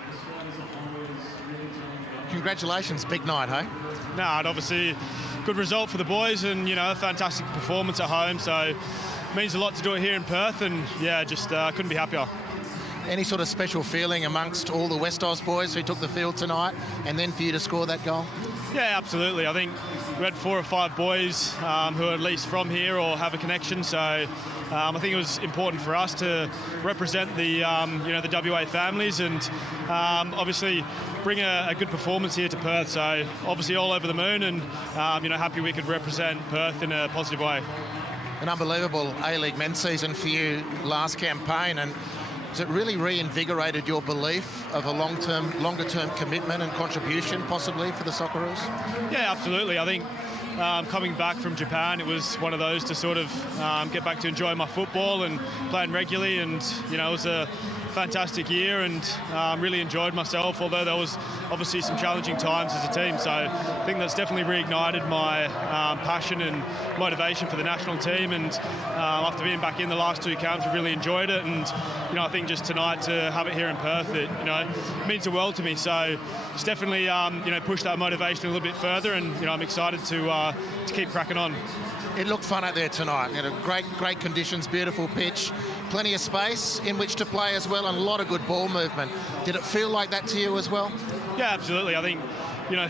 the squad as a whole is really gelling well. Congratulations, big night, hey? No, and obviously good result for the boys, and a fantastic performance at home. So it means a lot to do it here in Perth, and yeah, just couldn't be happier. Any sort of special feeling amongst all the West Oz boys who took the field tonight, and then for you to score that goal? Yeah, absolutely. I think we had 4 or 5 boys who are at least from here or have a connection. So I think it was important for us to represent the the WA families, and obviously bring a good performance here to Perth. So obviously all over the moon, and happy we could represent Perth in a positive way. An unbelievable A-League men's season for you last campaign, and has it really reinvigorated your belief of a longer-term commitment and contribution possibly for the Socceroos? Yeah, absolutely. I think coming back from Japan, it was one of those to sort of get back to enjoy my football and playing regularly, and it was a fantastic year and really enjoyed myself, although there was obviously some challenging times as a team. So I think that's definitely reignited my passion and motivation for the national team. And after being back in the last 2 camps, I really enjoyed it. And I think just tonight to have it here in Perth, it means the world to me. So it's definitely pushed that motivation a little bit further. And I'm excited to keep cracking on. It looked fun out there tonight. Great conditions, beautiful pitch, plenty of space in which to play as well, and a lot of good ball movement. Did it feel like that to you as well? Yeah, absolutely. I think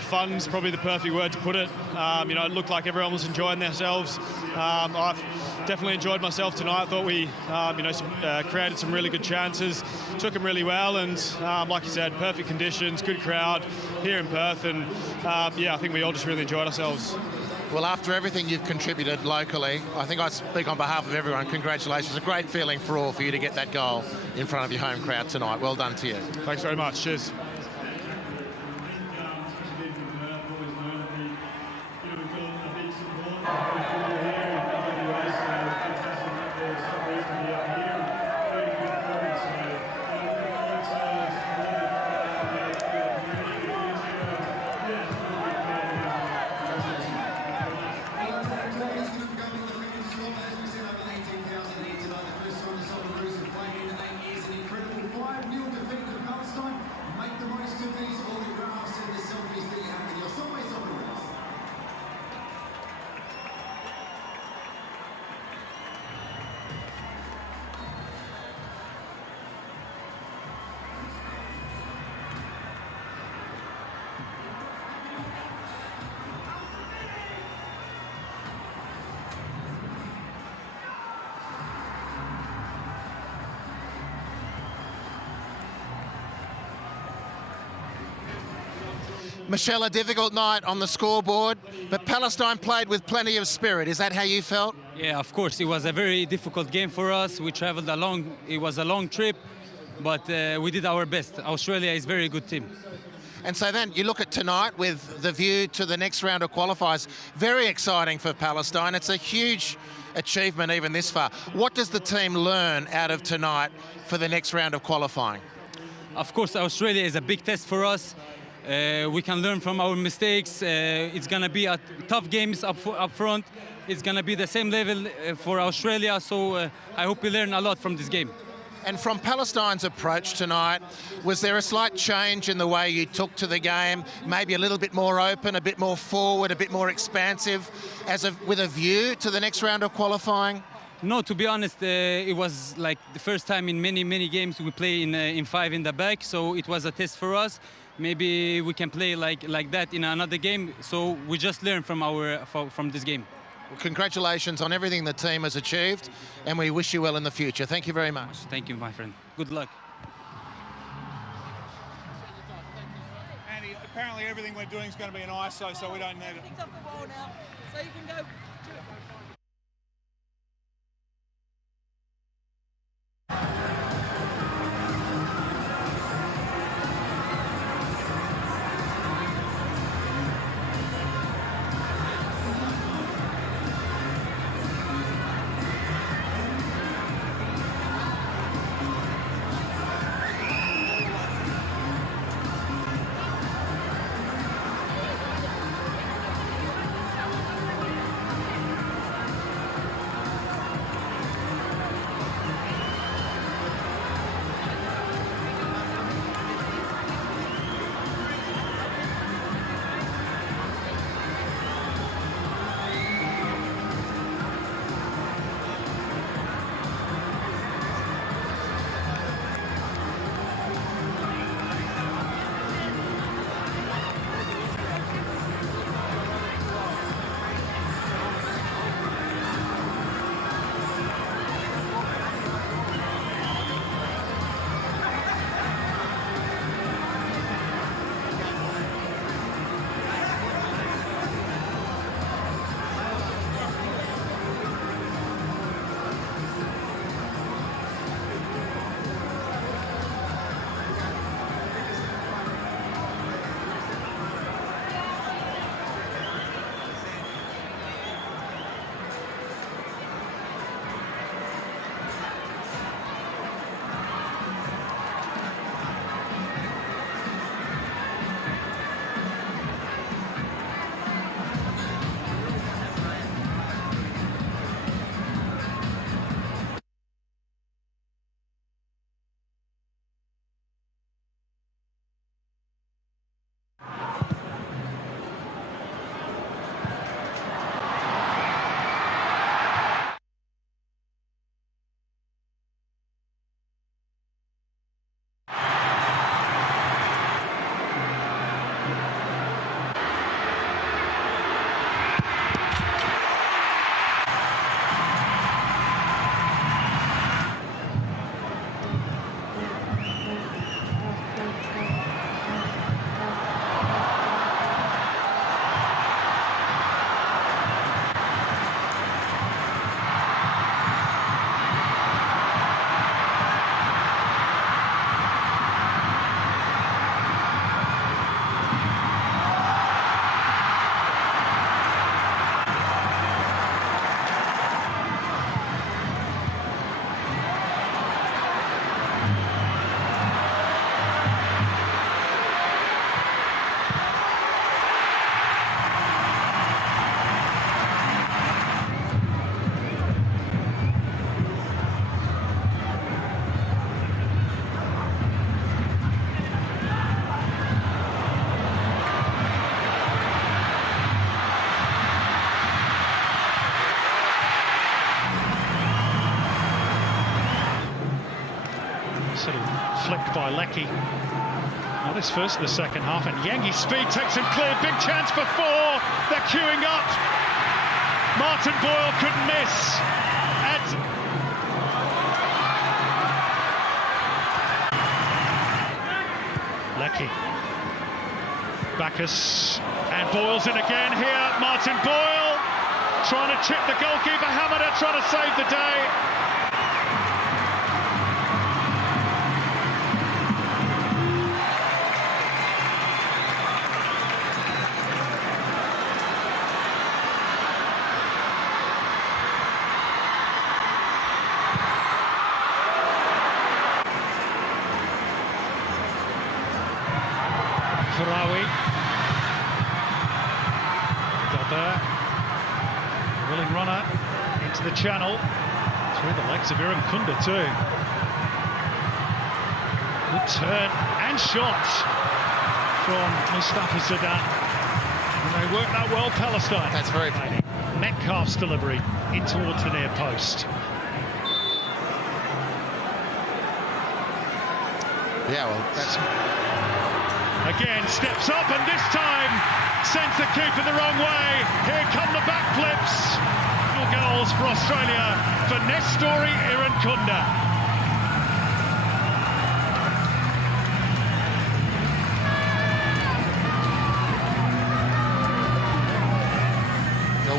fun's probably the perfect word to put it. It looked like everyone was enjoying themselves. I've definitely enjoyed myself tonight. I thought we created some really good chances, took them really well, and like you said, perfect conditions, good crowd here in Perth, and I think we all just really enjoyed ourselves. Well, after everything you've contributed locally, I think I speak on behalf of everyone. Congratulations. A great feeling for you to get that goal in front of your home crowd tonight. Well done to you. Thanks very much. Cheers. Michelle, a difficult night on the scoreboard, but Palestine played with plenty of spirit. Is that how you felt? Yeah, of course. It was a very difficult game for us. We traveled along. It was a long trip, but we did our best. Australia is a very good team. And so then you look at tonight with the view to the next round of qualifiers. Very exciting for Palestine. It's a huge achievement even this far. What does the team learn out of tonight for the next round of qualifying? Of course, Australia is a big test for us. We can learn from our mistakes. It's going to be a tough games up front. It's going to be the same level for Australia, so I hope we learn a lot from this game. And from Palestine's approach tonight, was there a slight change in the way you took to the game? Maybe a little bit more open, a bit more forward, a bit more expansive, with a view to the next round of qualifying? No, to be honest, it was like the first time in many games we play in 5 in the back, so it was a test for us. Maybe we can play like that in another game, so we just learn from this game. Well, congratulations on everything the team has achieved, and we wish you well in the future. Thank you very much. Thank you, my friend. Good luck. Andy, apparently everything we're doing is going to be in ISO, so we don't need it. It's off the wall now, so you can go. flick by Leckie. Well, this first of the second half, and Yengi's speed takes him clear. Big chance for 4. They're queuing up. Martin Boyle couldn't miss. Leckie. Bacchus, and Boyle's in again here. Martin Boyle trying to chip the goalkeeper. Hamada trying to save the day. Farawi. Gobert. Willing runner into the channel. Through the legs of Iran Kunda too. Good turn and shot from Mustafa Zidane. And they work that well, Palestine. That's very funny. Metcalf's delivery in towards the near post. Yeah, well, that's... Again, steps up, and this time sends the keeper the wrong way. Here come the backflips. Goals for Australia for Nestori Irankunda.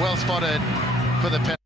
Well spotted for the penalty.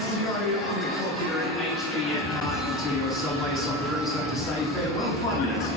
To go on the clock here at HBN Park to your Subway Socceroos. Have to say farewell. 5 minutes.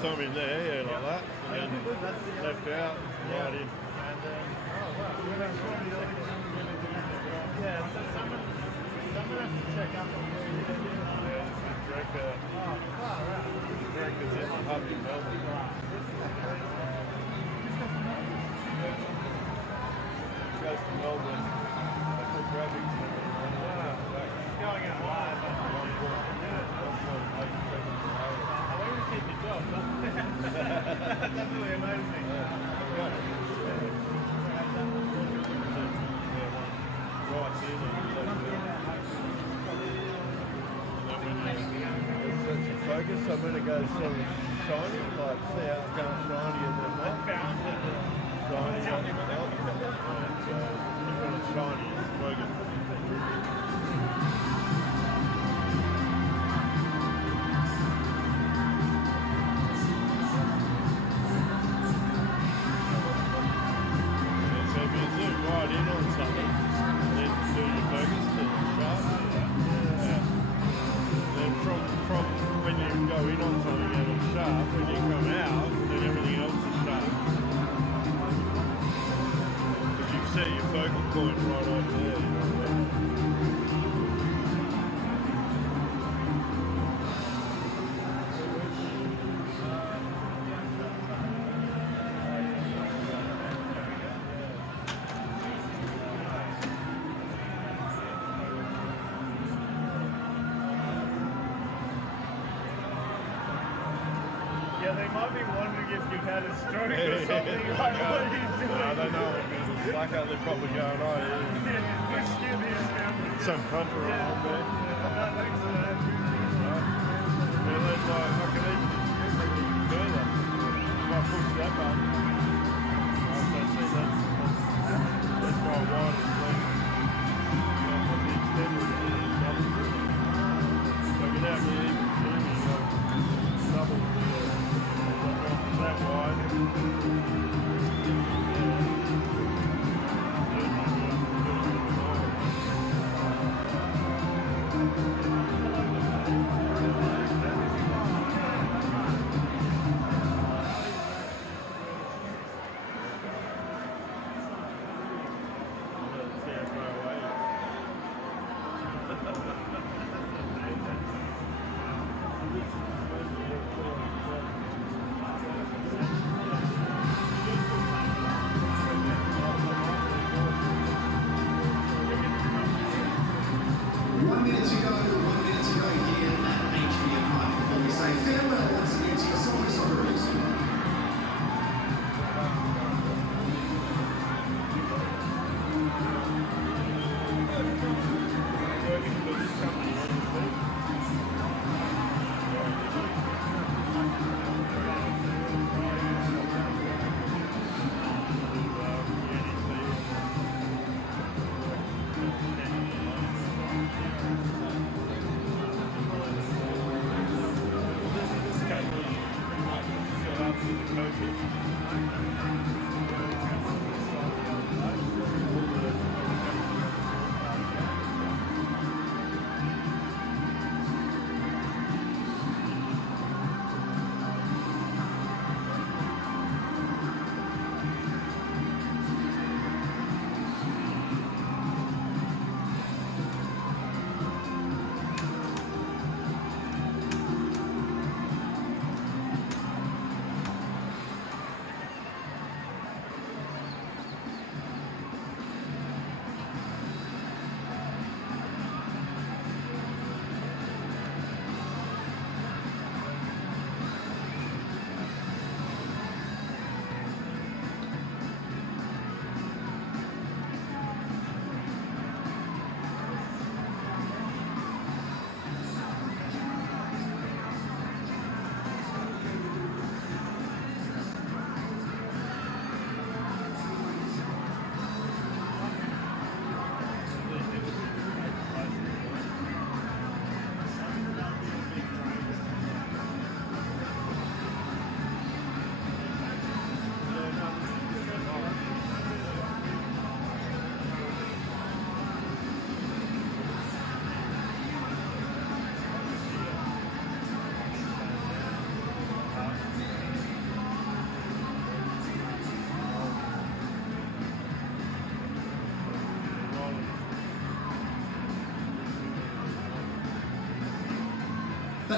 thumb in there, yeah, like that, and then left out, right in. Yeah, so someone has to check up on where you did. Yeah, it's the director. Oh, far out. The director's in the hub in Melbourne. Goes to Melbourne. They put graphics in it. Going out live. I want to keep your job. That's really amazing. Right in and you focus, so when it goes sort of shiny, like see how it's going shiny and then not shiny and not. So when it's shiny, it's focus. So if you zoom right in on something, then do your focus to sharp. Yeah. Then from when you go in on something and it's sharp, when you come out, then everything else is sharp. Because you've set your focal point right over there. You know what I mean? Yeah, they might be wondering if you've had a stroke or something. Like, what are you doing? No, they know because it's like how they're probably going, oh yeah. Excuse me, Some country on there. thanks for that. Yeah, then I can even further. If I push that button, I see that's my wide is left. I put the extender in and double it. So without me even zooming, I double that wide.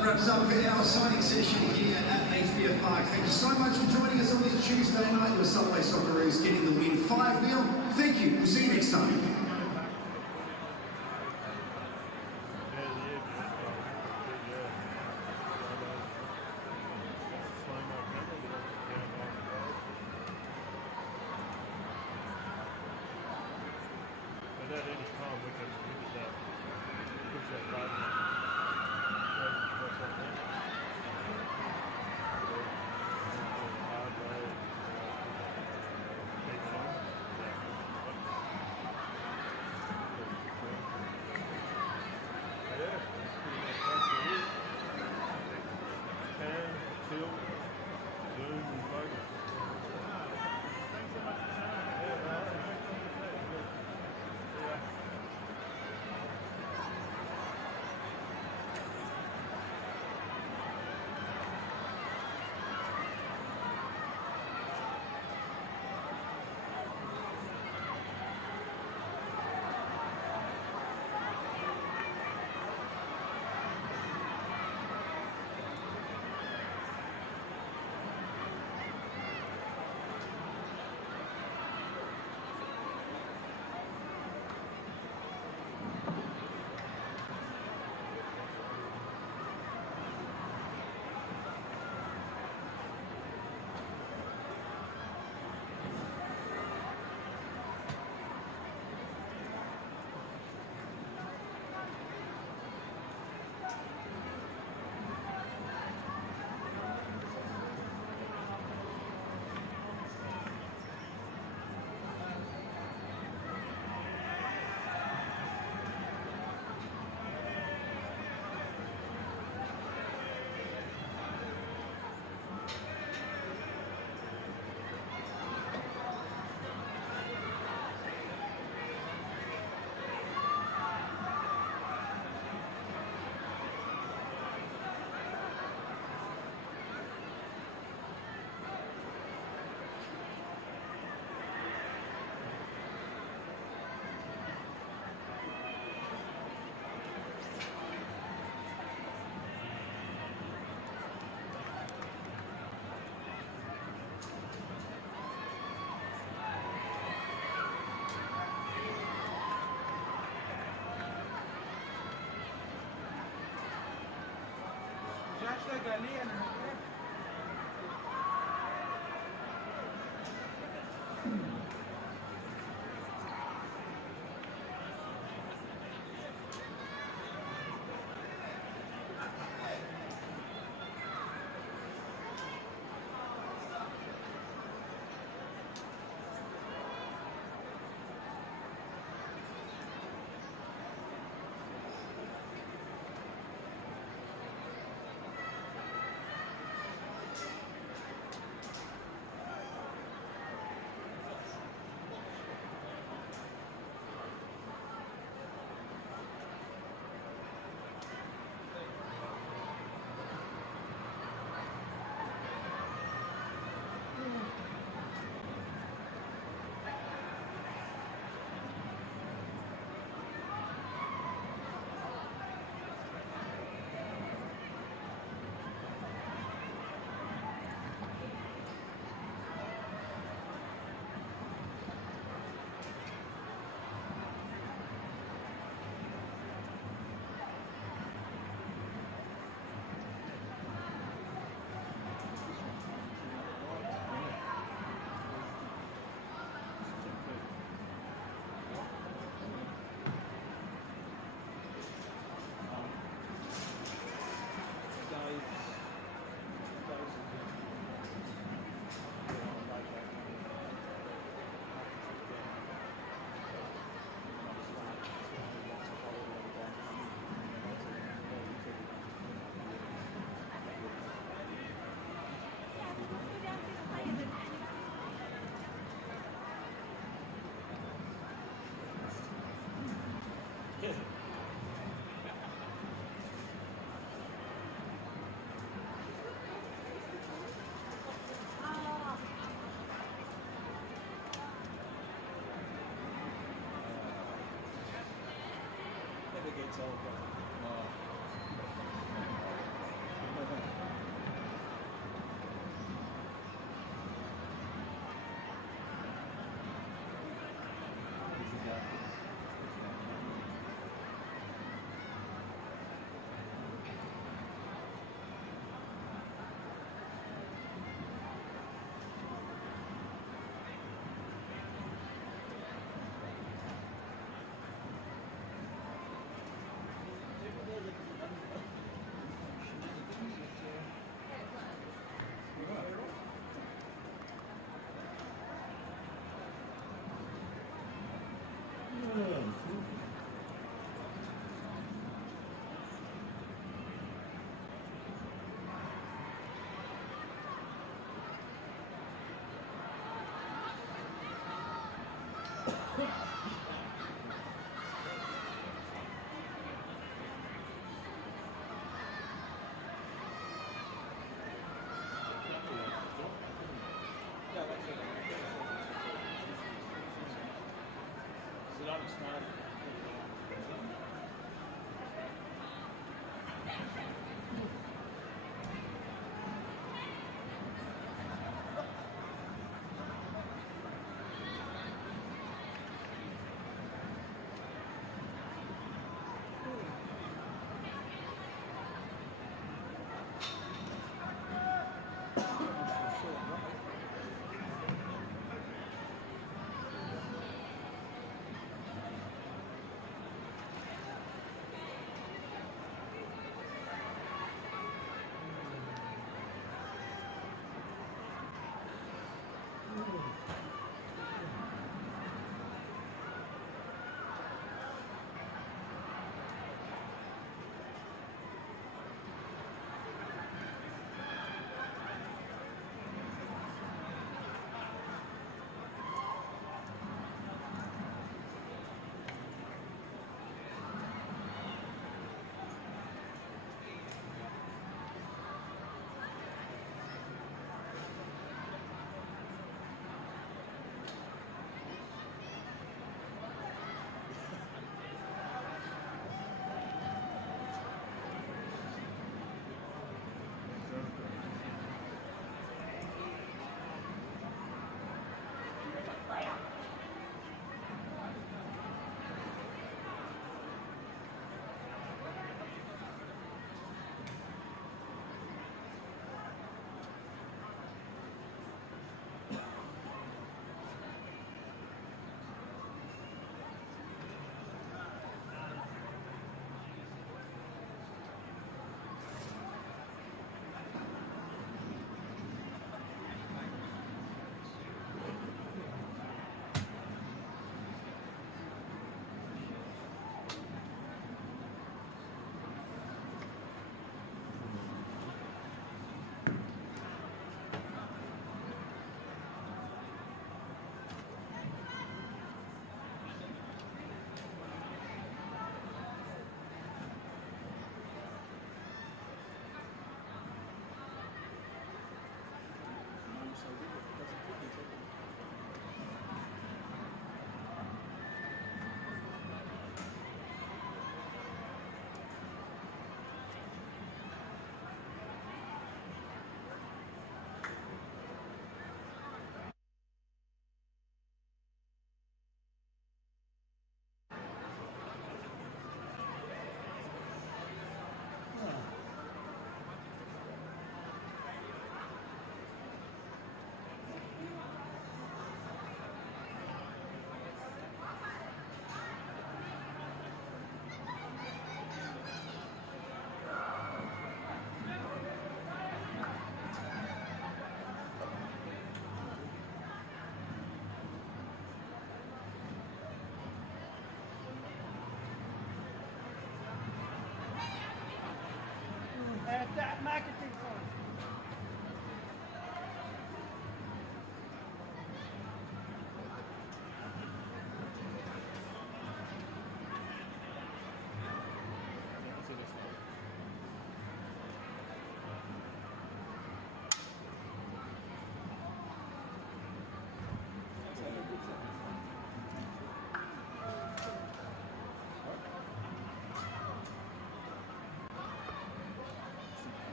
that wraps up our signing session here at HBF Park. Thank you so much for joining us on this Tuesday night. Your Subway Socceroos getting the win 5-0. Thank you. We'll see you next time. But at any time we can use that, push that button.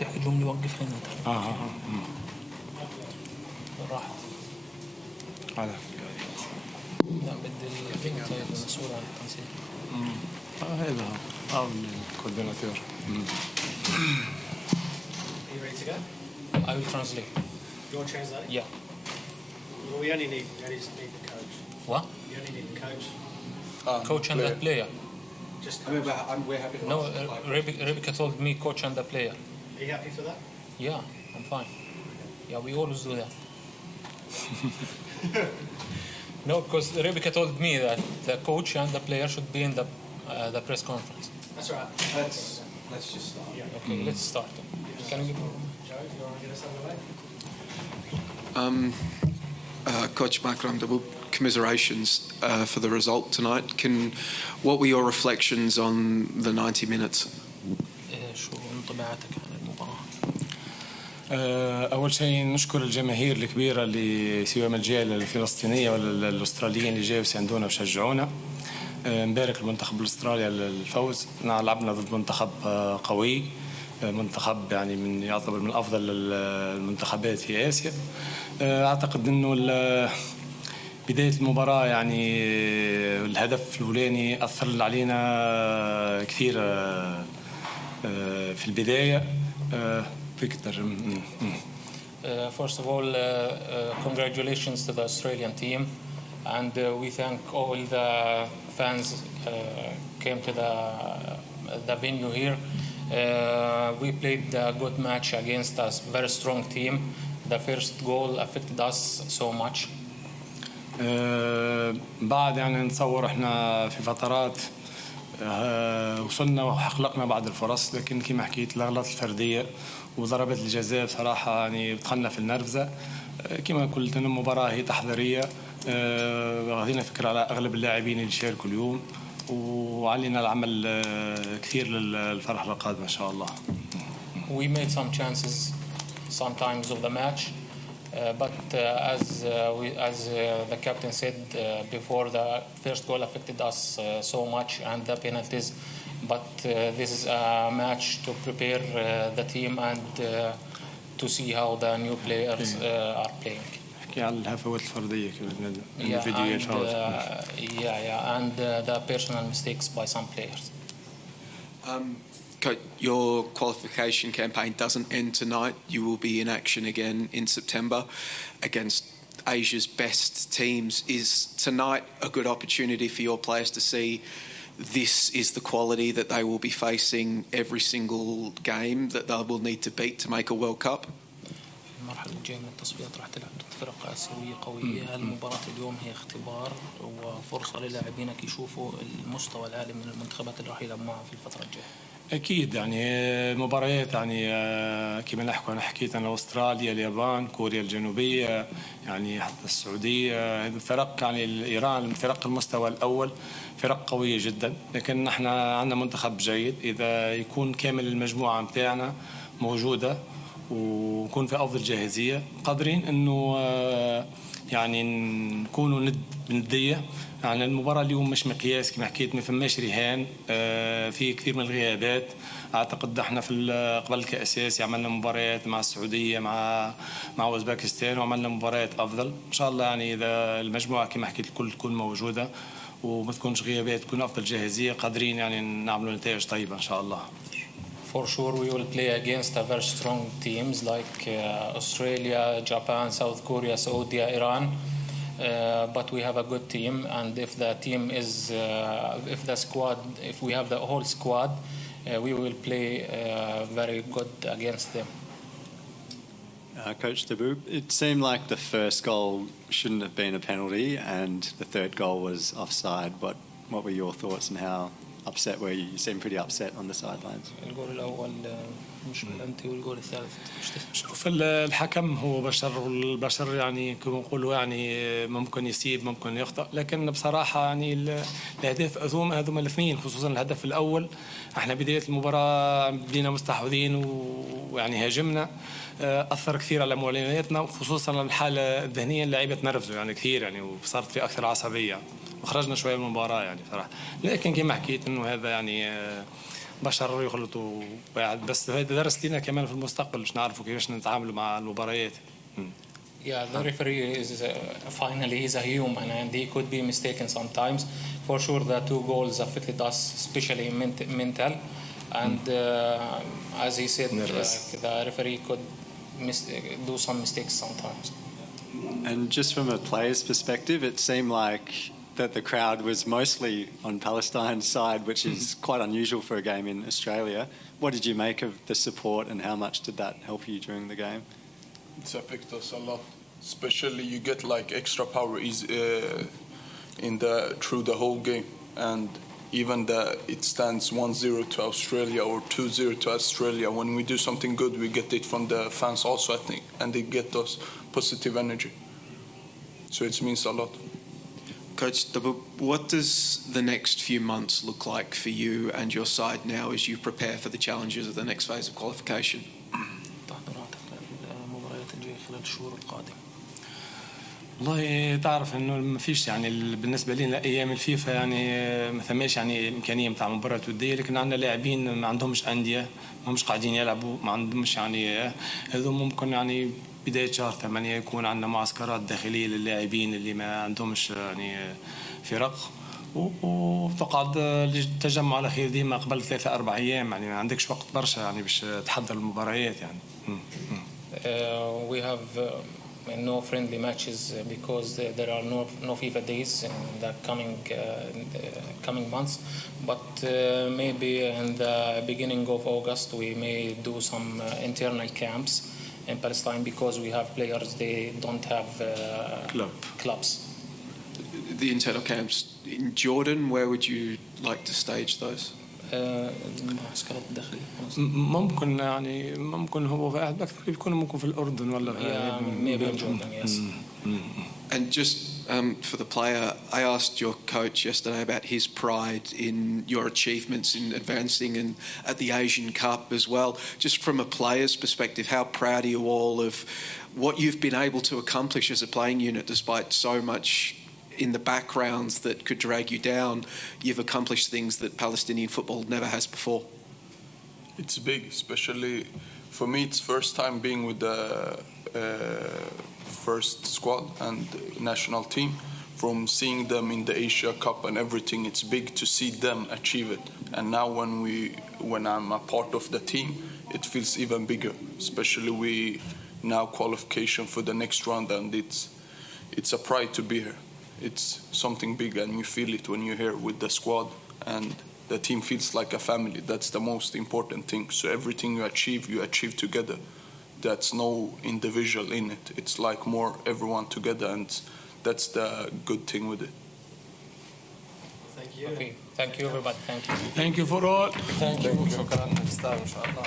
تحكي جمله وقف هنا راحت هذا لا بدي الصوره على التنسيق هذا الكورديناتور. Are you ready to go? I will translate. You want to translate? Yeah. Well, we only need the coach. What? You only need the coach. Coach and the player. Just I mean, we're happy to No, answer. Rebecca told me coach and the player. Are you happy for that? Yeah, I'm fine. Yeah, we always do that. No, because Rebecca told me that the coach and the player should be in the press conference. That's all right. Let's just start. Okay, let's start. Can you? Joe, if you want to get us underway. Coach Mark Ramdabou, commiserations for the result tonight. What were your reflections on the 90 minutes? شو انطباعاتك عن المباراة؟ أول شيء نشكر الجماهير الكبيرة اللي سواء من الجهة الفلسطينية ولا الأستراليين اللي جاوا يساندونا وشجعونا. نبارك المنتخب الأسترالي على الفوز. لعبنا ضد منتخب قوي، منتخب يعني يعتبر من أفضل المنتخبات في آسيا. أعتقد إنه بداية المباراة يعني الهدف الأولاني أثر علينا كثير في البداية. First of all, congratulations to the Australian team, and we thank all the fans came to the venue here. We played a good match against a very strong team. The first goal affected us so much. بعد يعني نتصور احنا في فترات وصلنا وحققنا بعض الفرص، لكن كما حكيت الأغلاط الفردية وضربات الجزاء بصراحة يعني دخلنا في النرفزة. كما قلت إن المباراة هي تحضيرية، غادينا فكرة على أغلب اللاعبين اللي شاركوا اليوم، وعلينا العمل كثير للفرح القادم إن شاء الله. We made some chances sometimes of the match, but as the captain said before, the first goal affected us so much and the penalties. But this is a match to prepare the team and to see how the new players are playing. حكي على الهفوات الفردية and the personal mistakes by some players. Coach, your qualification campaign doesn't end tonight. You will be in action again in September against Asia's best teams. Is tonight a good opportunity for your players to see this is the quality that they will be facing every single game that they will need to beat to make a World Cup? المرحلة الجاية من التصفيات راح تلعب ضد فرق آسيوية قوية. المباراة اليوم هي اختبار وفرصة للاعبينك يشوفوا المستوى العالي من المنتخبات اللي راح يلعبوا معها في الفترة الجاية. أكيد يعني المباريات يعني كما نحكي أنا حكيت أنا أستراليا، اليابان، كوريا الجنوبية، يعني حتى السعودية، هذه الفرق يعني إيران فرق المستوى الأول، فرق قوية جدا، لكن نحن عندنا منتخب جيد. إذا يكون كامل المجموعة متاعنا موجودة ونكون في أفضل جاهزية قادرين إنه يعني نكونوا ندية. يعني المباراة اليوم مش مقياس كما حكيت، ما فماش رهان، في كثير من الغيابات. أعتقد احنا في قبل كأساسي عملنا مباريات مع السعودية مع أوزباكستان وعملنا مباريات أفضل. إن شاء الله يعني إذا المجموعة كما حكيت الكل تكون موجودة وما تكونش غيابات، تكون أفضل جاهزية، قادرين يعني نعملوا نتائج طيبة إن شاء الله. For sure, we will play against a very strong teams like Australia, Japan, South Korea, Saudi, Iran. But we have a good team, and if the team is, if we have the whole squad, we will play very good against them. Coach Taboo, it seemed like the first goal shouldn't have been a penalty, and the third goal was offside. What were your thoughts, and how upset were you? You seemed pretty upset on the sidelines. الجول الأول مش بلنتي والجول الثالث. شوف الحكم هو بشر، والبشر يعني كما نقولوا يعني ممكن يصيب ممكن يخطأ، لكن بصراحة يعني الأهداف هذوما الاثنين، خصوصا الهدف الأول احنا بداية المباراة بدينا مستحوذين ويعني هاجمنا، أثر كثير على موليناتنا، وخصوصا الحالة الذهنية اللعيبة تنرفزوا يعني كثير يعني، وصارت في أكثر عصبية وخرجنا شوية من المباراة يعني صراحة. لكن كما حكيت إنه هذا يعني بشر يغلطوا بس هذا درس لنا كمان في المستقبل باش نعرفوا كيفاش نتعاملوا مع المباريات. Yeah, the referee is finally he's a human and he could be mistaken sometimes. For sure, the 2 goals affected us, especially mental. And as he said, the referee could do some mistakes sometimes. And just from a player's perspective, it seemed like that the crowd was mostly on Palestine's side, which is quite unusual for a game in Australia. What did you make of the support and how much did that help you during the game? It's affected us a lot. Especially you get like extra power through the whole game, and even it stands 1-0 to Australia or 2-0 to Australia. When we do something good, we get it from the fans also, I think, and they get us positive energy. So it means a lot. Coach, what does the next few months look like for you and your side now as you prepare for the challenges of the next phase of qualification? والله تعرف انه ما فيش يعني بالنسبه لنا ايام الفيفا يعني ما ثماش يعني امكانيه نتاع مباراه وديه، لكن عندنا لاعبين ما عندهمش انديه، ما همش قاعدين يلعبوا، ما عندهمش يعني هذو ممكن يعني بدايه شهر 8 يكون عندنا معسكرات داخليه للاعبين اللي ما عندهمش يعني فرق، وتقعد التجمع على خير ديما قبل 3-4 ايام، يعني ما عندكش وقت برشا يعني باش تحضر المباريات يعني. We have no friendly matches because there are no FIFA days in the coming months. But maybe in the beginning of August we may do some internal camps in Palestine because we have players they don't have clubs. The internal camps in Jordan, where would you like to stage those? المعسكرات الداخلية ممكن هو قاعد أكثر يكون ممكن في الأردن ولا maybe in Jordan, yes. And just for the player, I asked your coach yesterday about his pride in your achievements in advancing and at the Asian Cup as well. Just from a player's perspective, how proud are you all of what you've been able to accomplish as a playing unit despite so much in the backgrounds that could drag you down? You've accomplished things that Palestinian football never has before. It's big, especially for me. It's first time being with the first squad and national team. From seeing them in the Asia Cup and everything, it's big to see them achieve it. And now when I'm a part of the team, it feels even bigger. Especially we now qualification for the next round, and it's a pride to be here. It's something big, and you feel it when you're here with the squad, and the team feels like a family. That's the most important thing. So everything you achieve together. That's no individual in it. It's like more everyone together, and that's the good thing with it. Thank you. Okay. Thank you everybody. Thank you. Thank you for all. Thank you. شكرا. نستاهل إن شاء الله.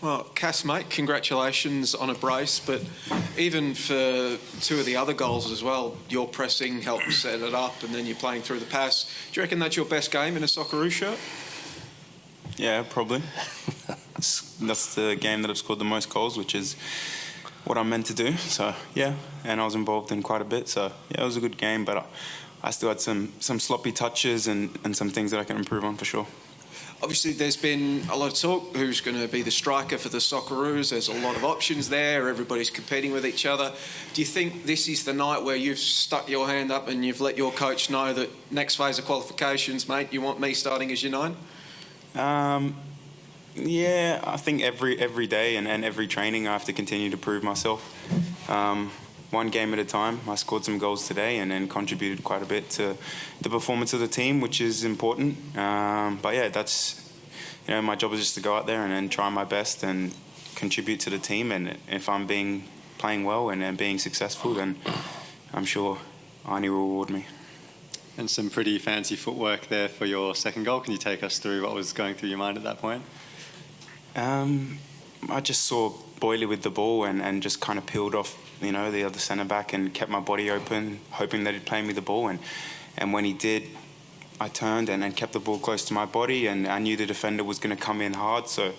Well, Cass, mate, congratulations on a brace, but even for 2 of the other goals as well, your pressing helped set it up, and then you're playing through the pass. Do you reckon that's your best game in a Socceroos shirt? Yeah, probably. That's the game that I've scored the most goals, which is what I'm meant to do. So, yeah, and I was involved in quite a bit. So, yeah, it was a good game, but I still had some sloppy touches and some things that I can improve on for sure. Obviously, there's been a lot of talk who's going to be the striker for the Socceroos. There's a lot of options there. Everybody's competing with each other. Do you think this is the night where you've stuck your hand up and you've let your coach know that next phase of qualifications, mate, you want me starting as your 9? Yeah, I think every day and every training I have to continue to prove myself. One game at a time. I scored some goals today and then contributed quite a bit to the performance of the team, which is important. But yeah, that's, my job is just to go out there and then try my best and contribute to the team. And if I'm playing well and being successful, then I'm sure Arnie will reward me. And some pretty fancy footwork there for your second goal. Can you take us through what was going through your mind at that point? I just saw Boyley with the ball and just kind of peeled off, the other centre-back and kept my body open, hoping that he'd play me the ball. And when he did, I turned and kept the ball close to my body, and I knew the defender was going to come in hard. So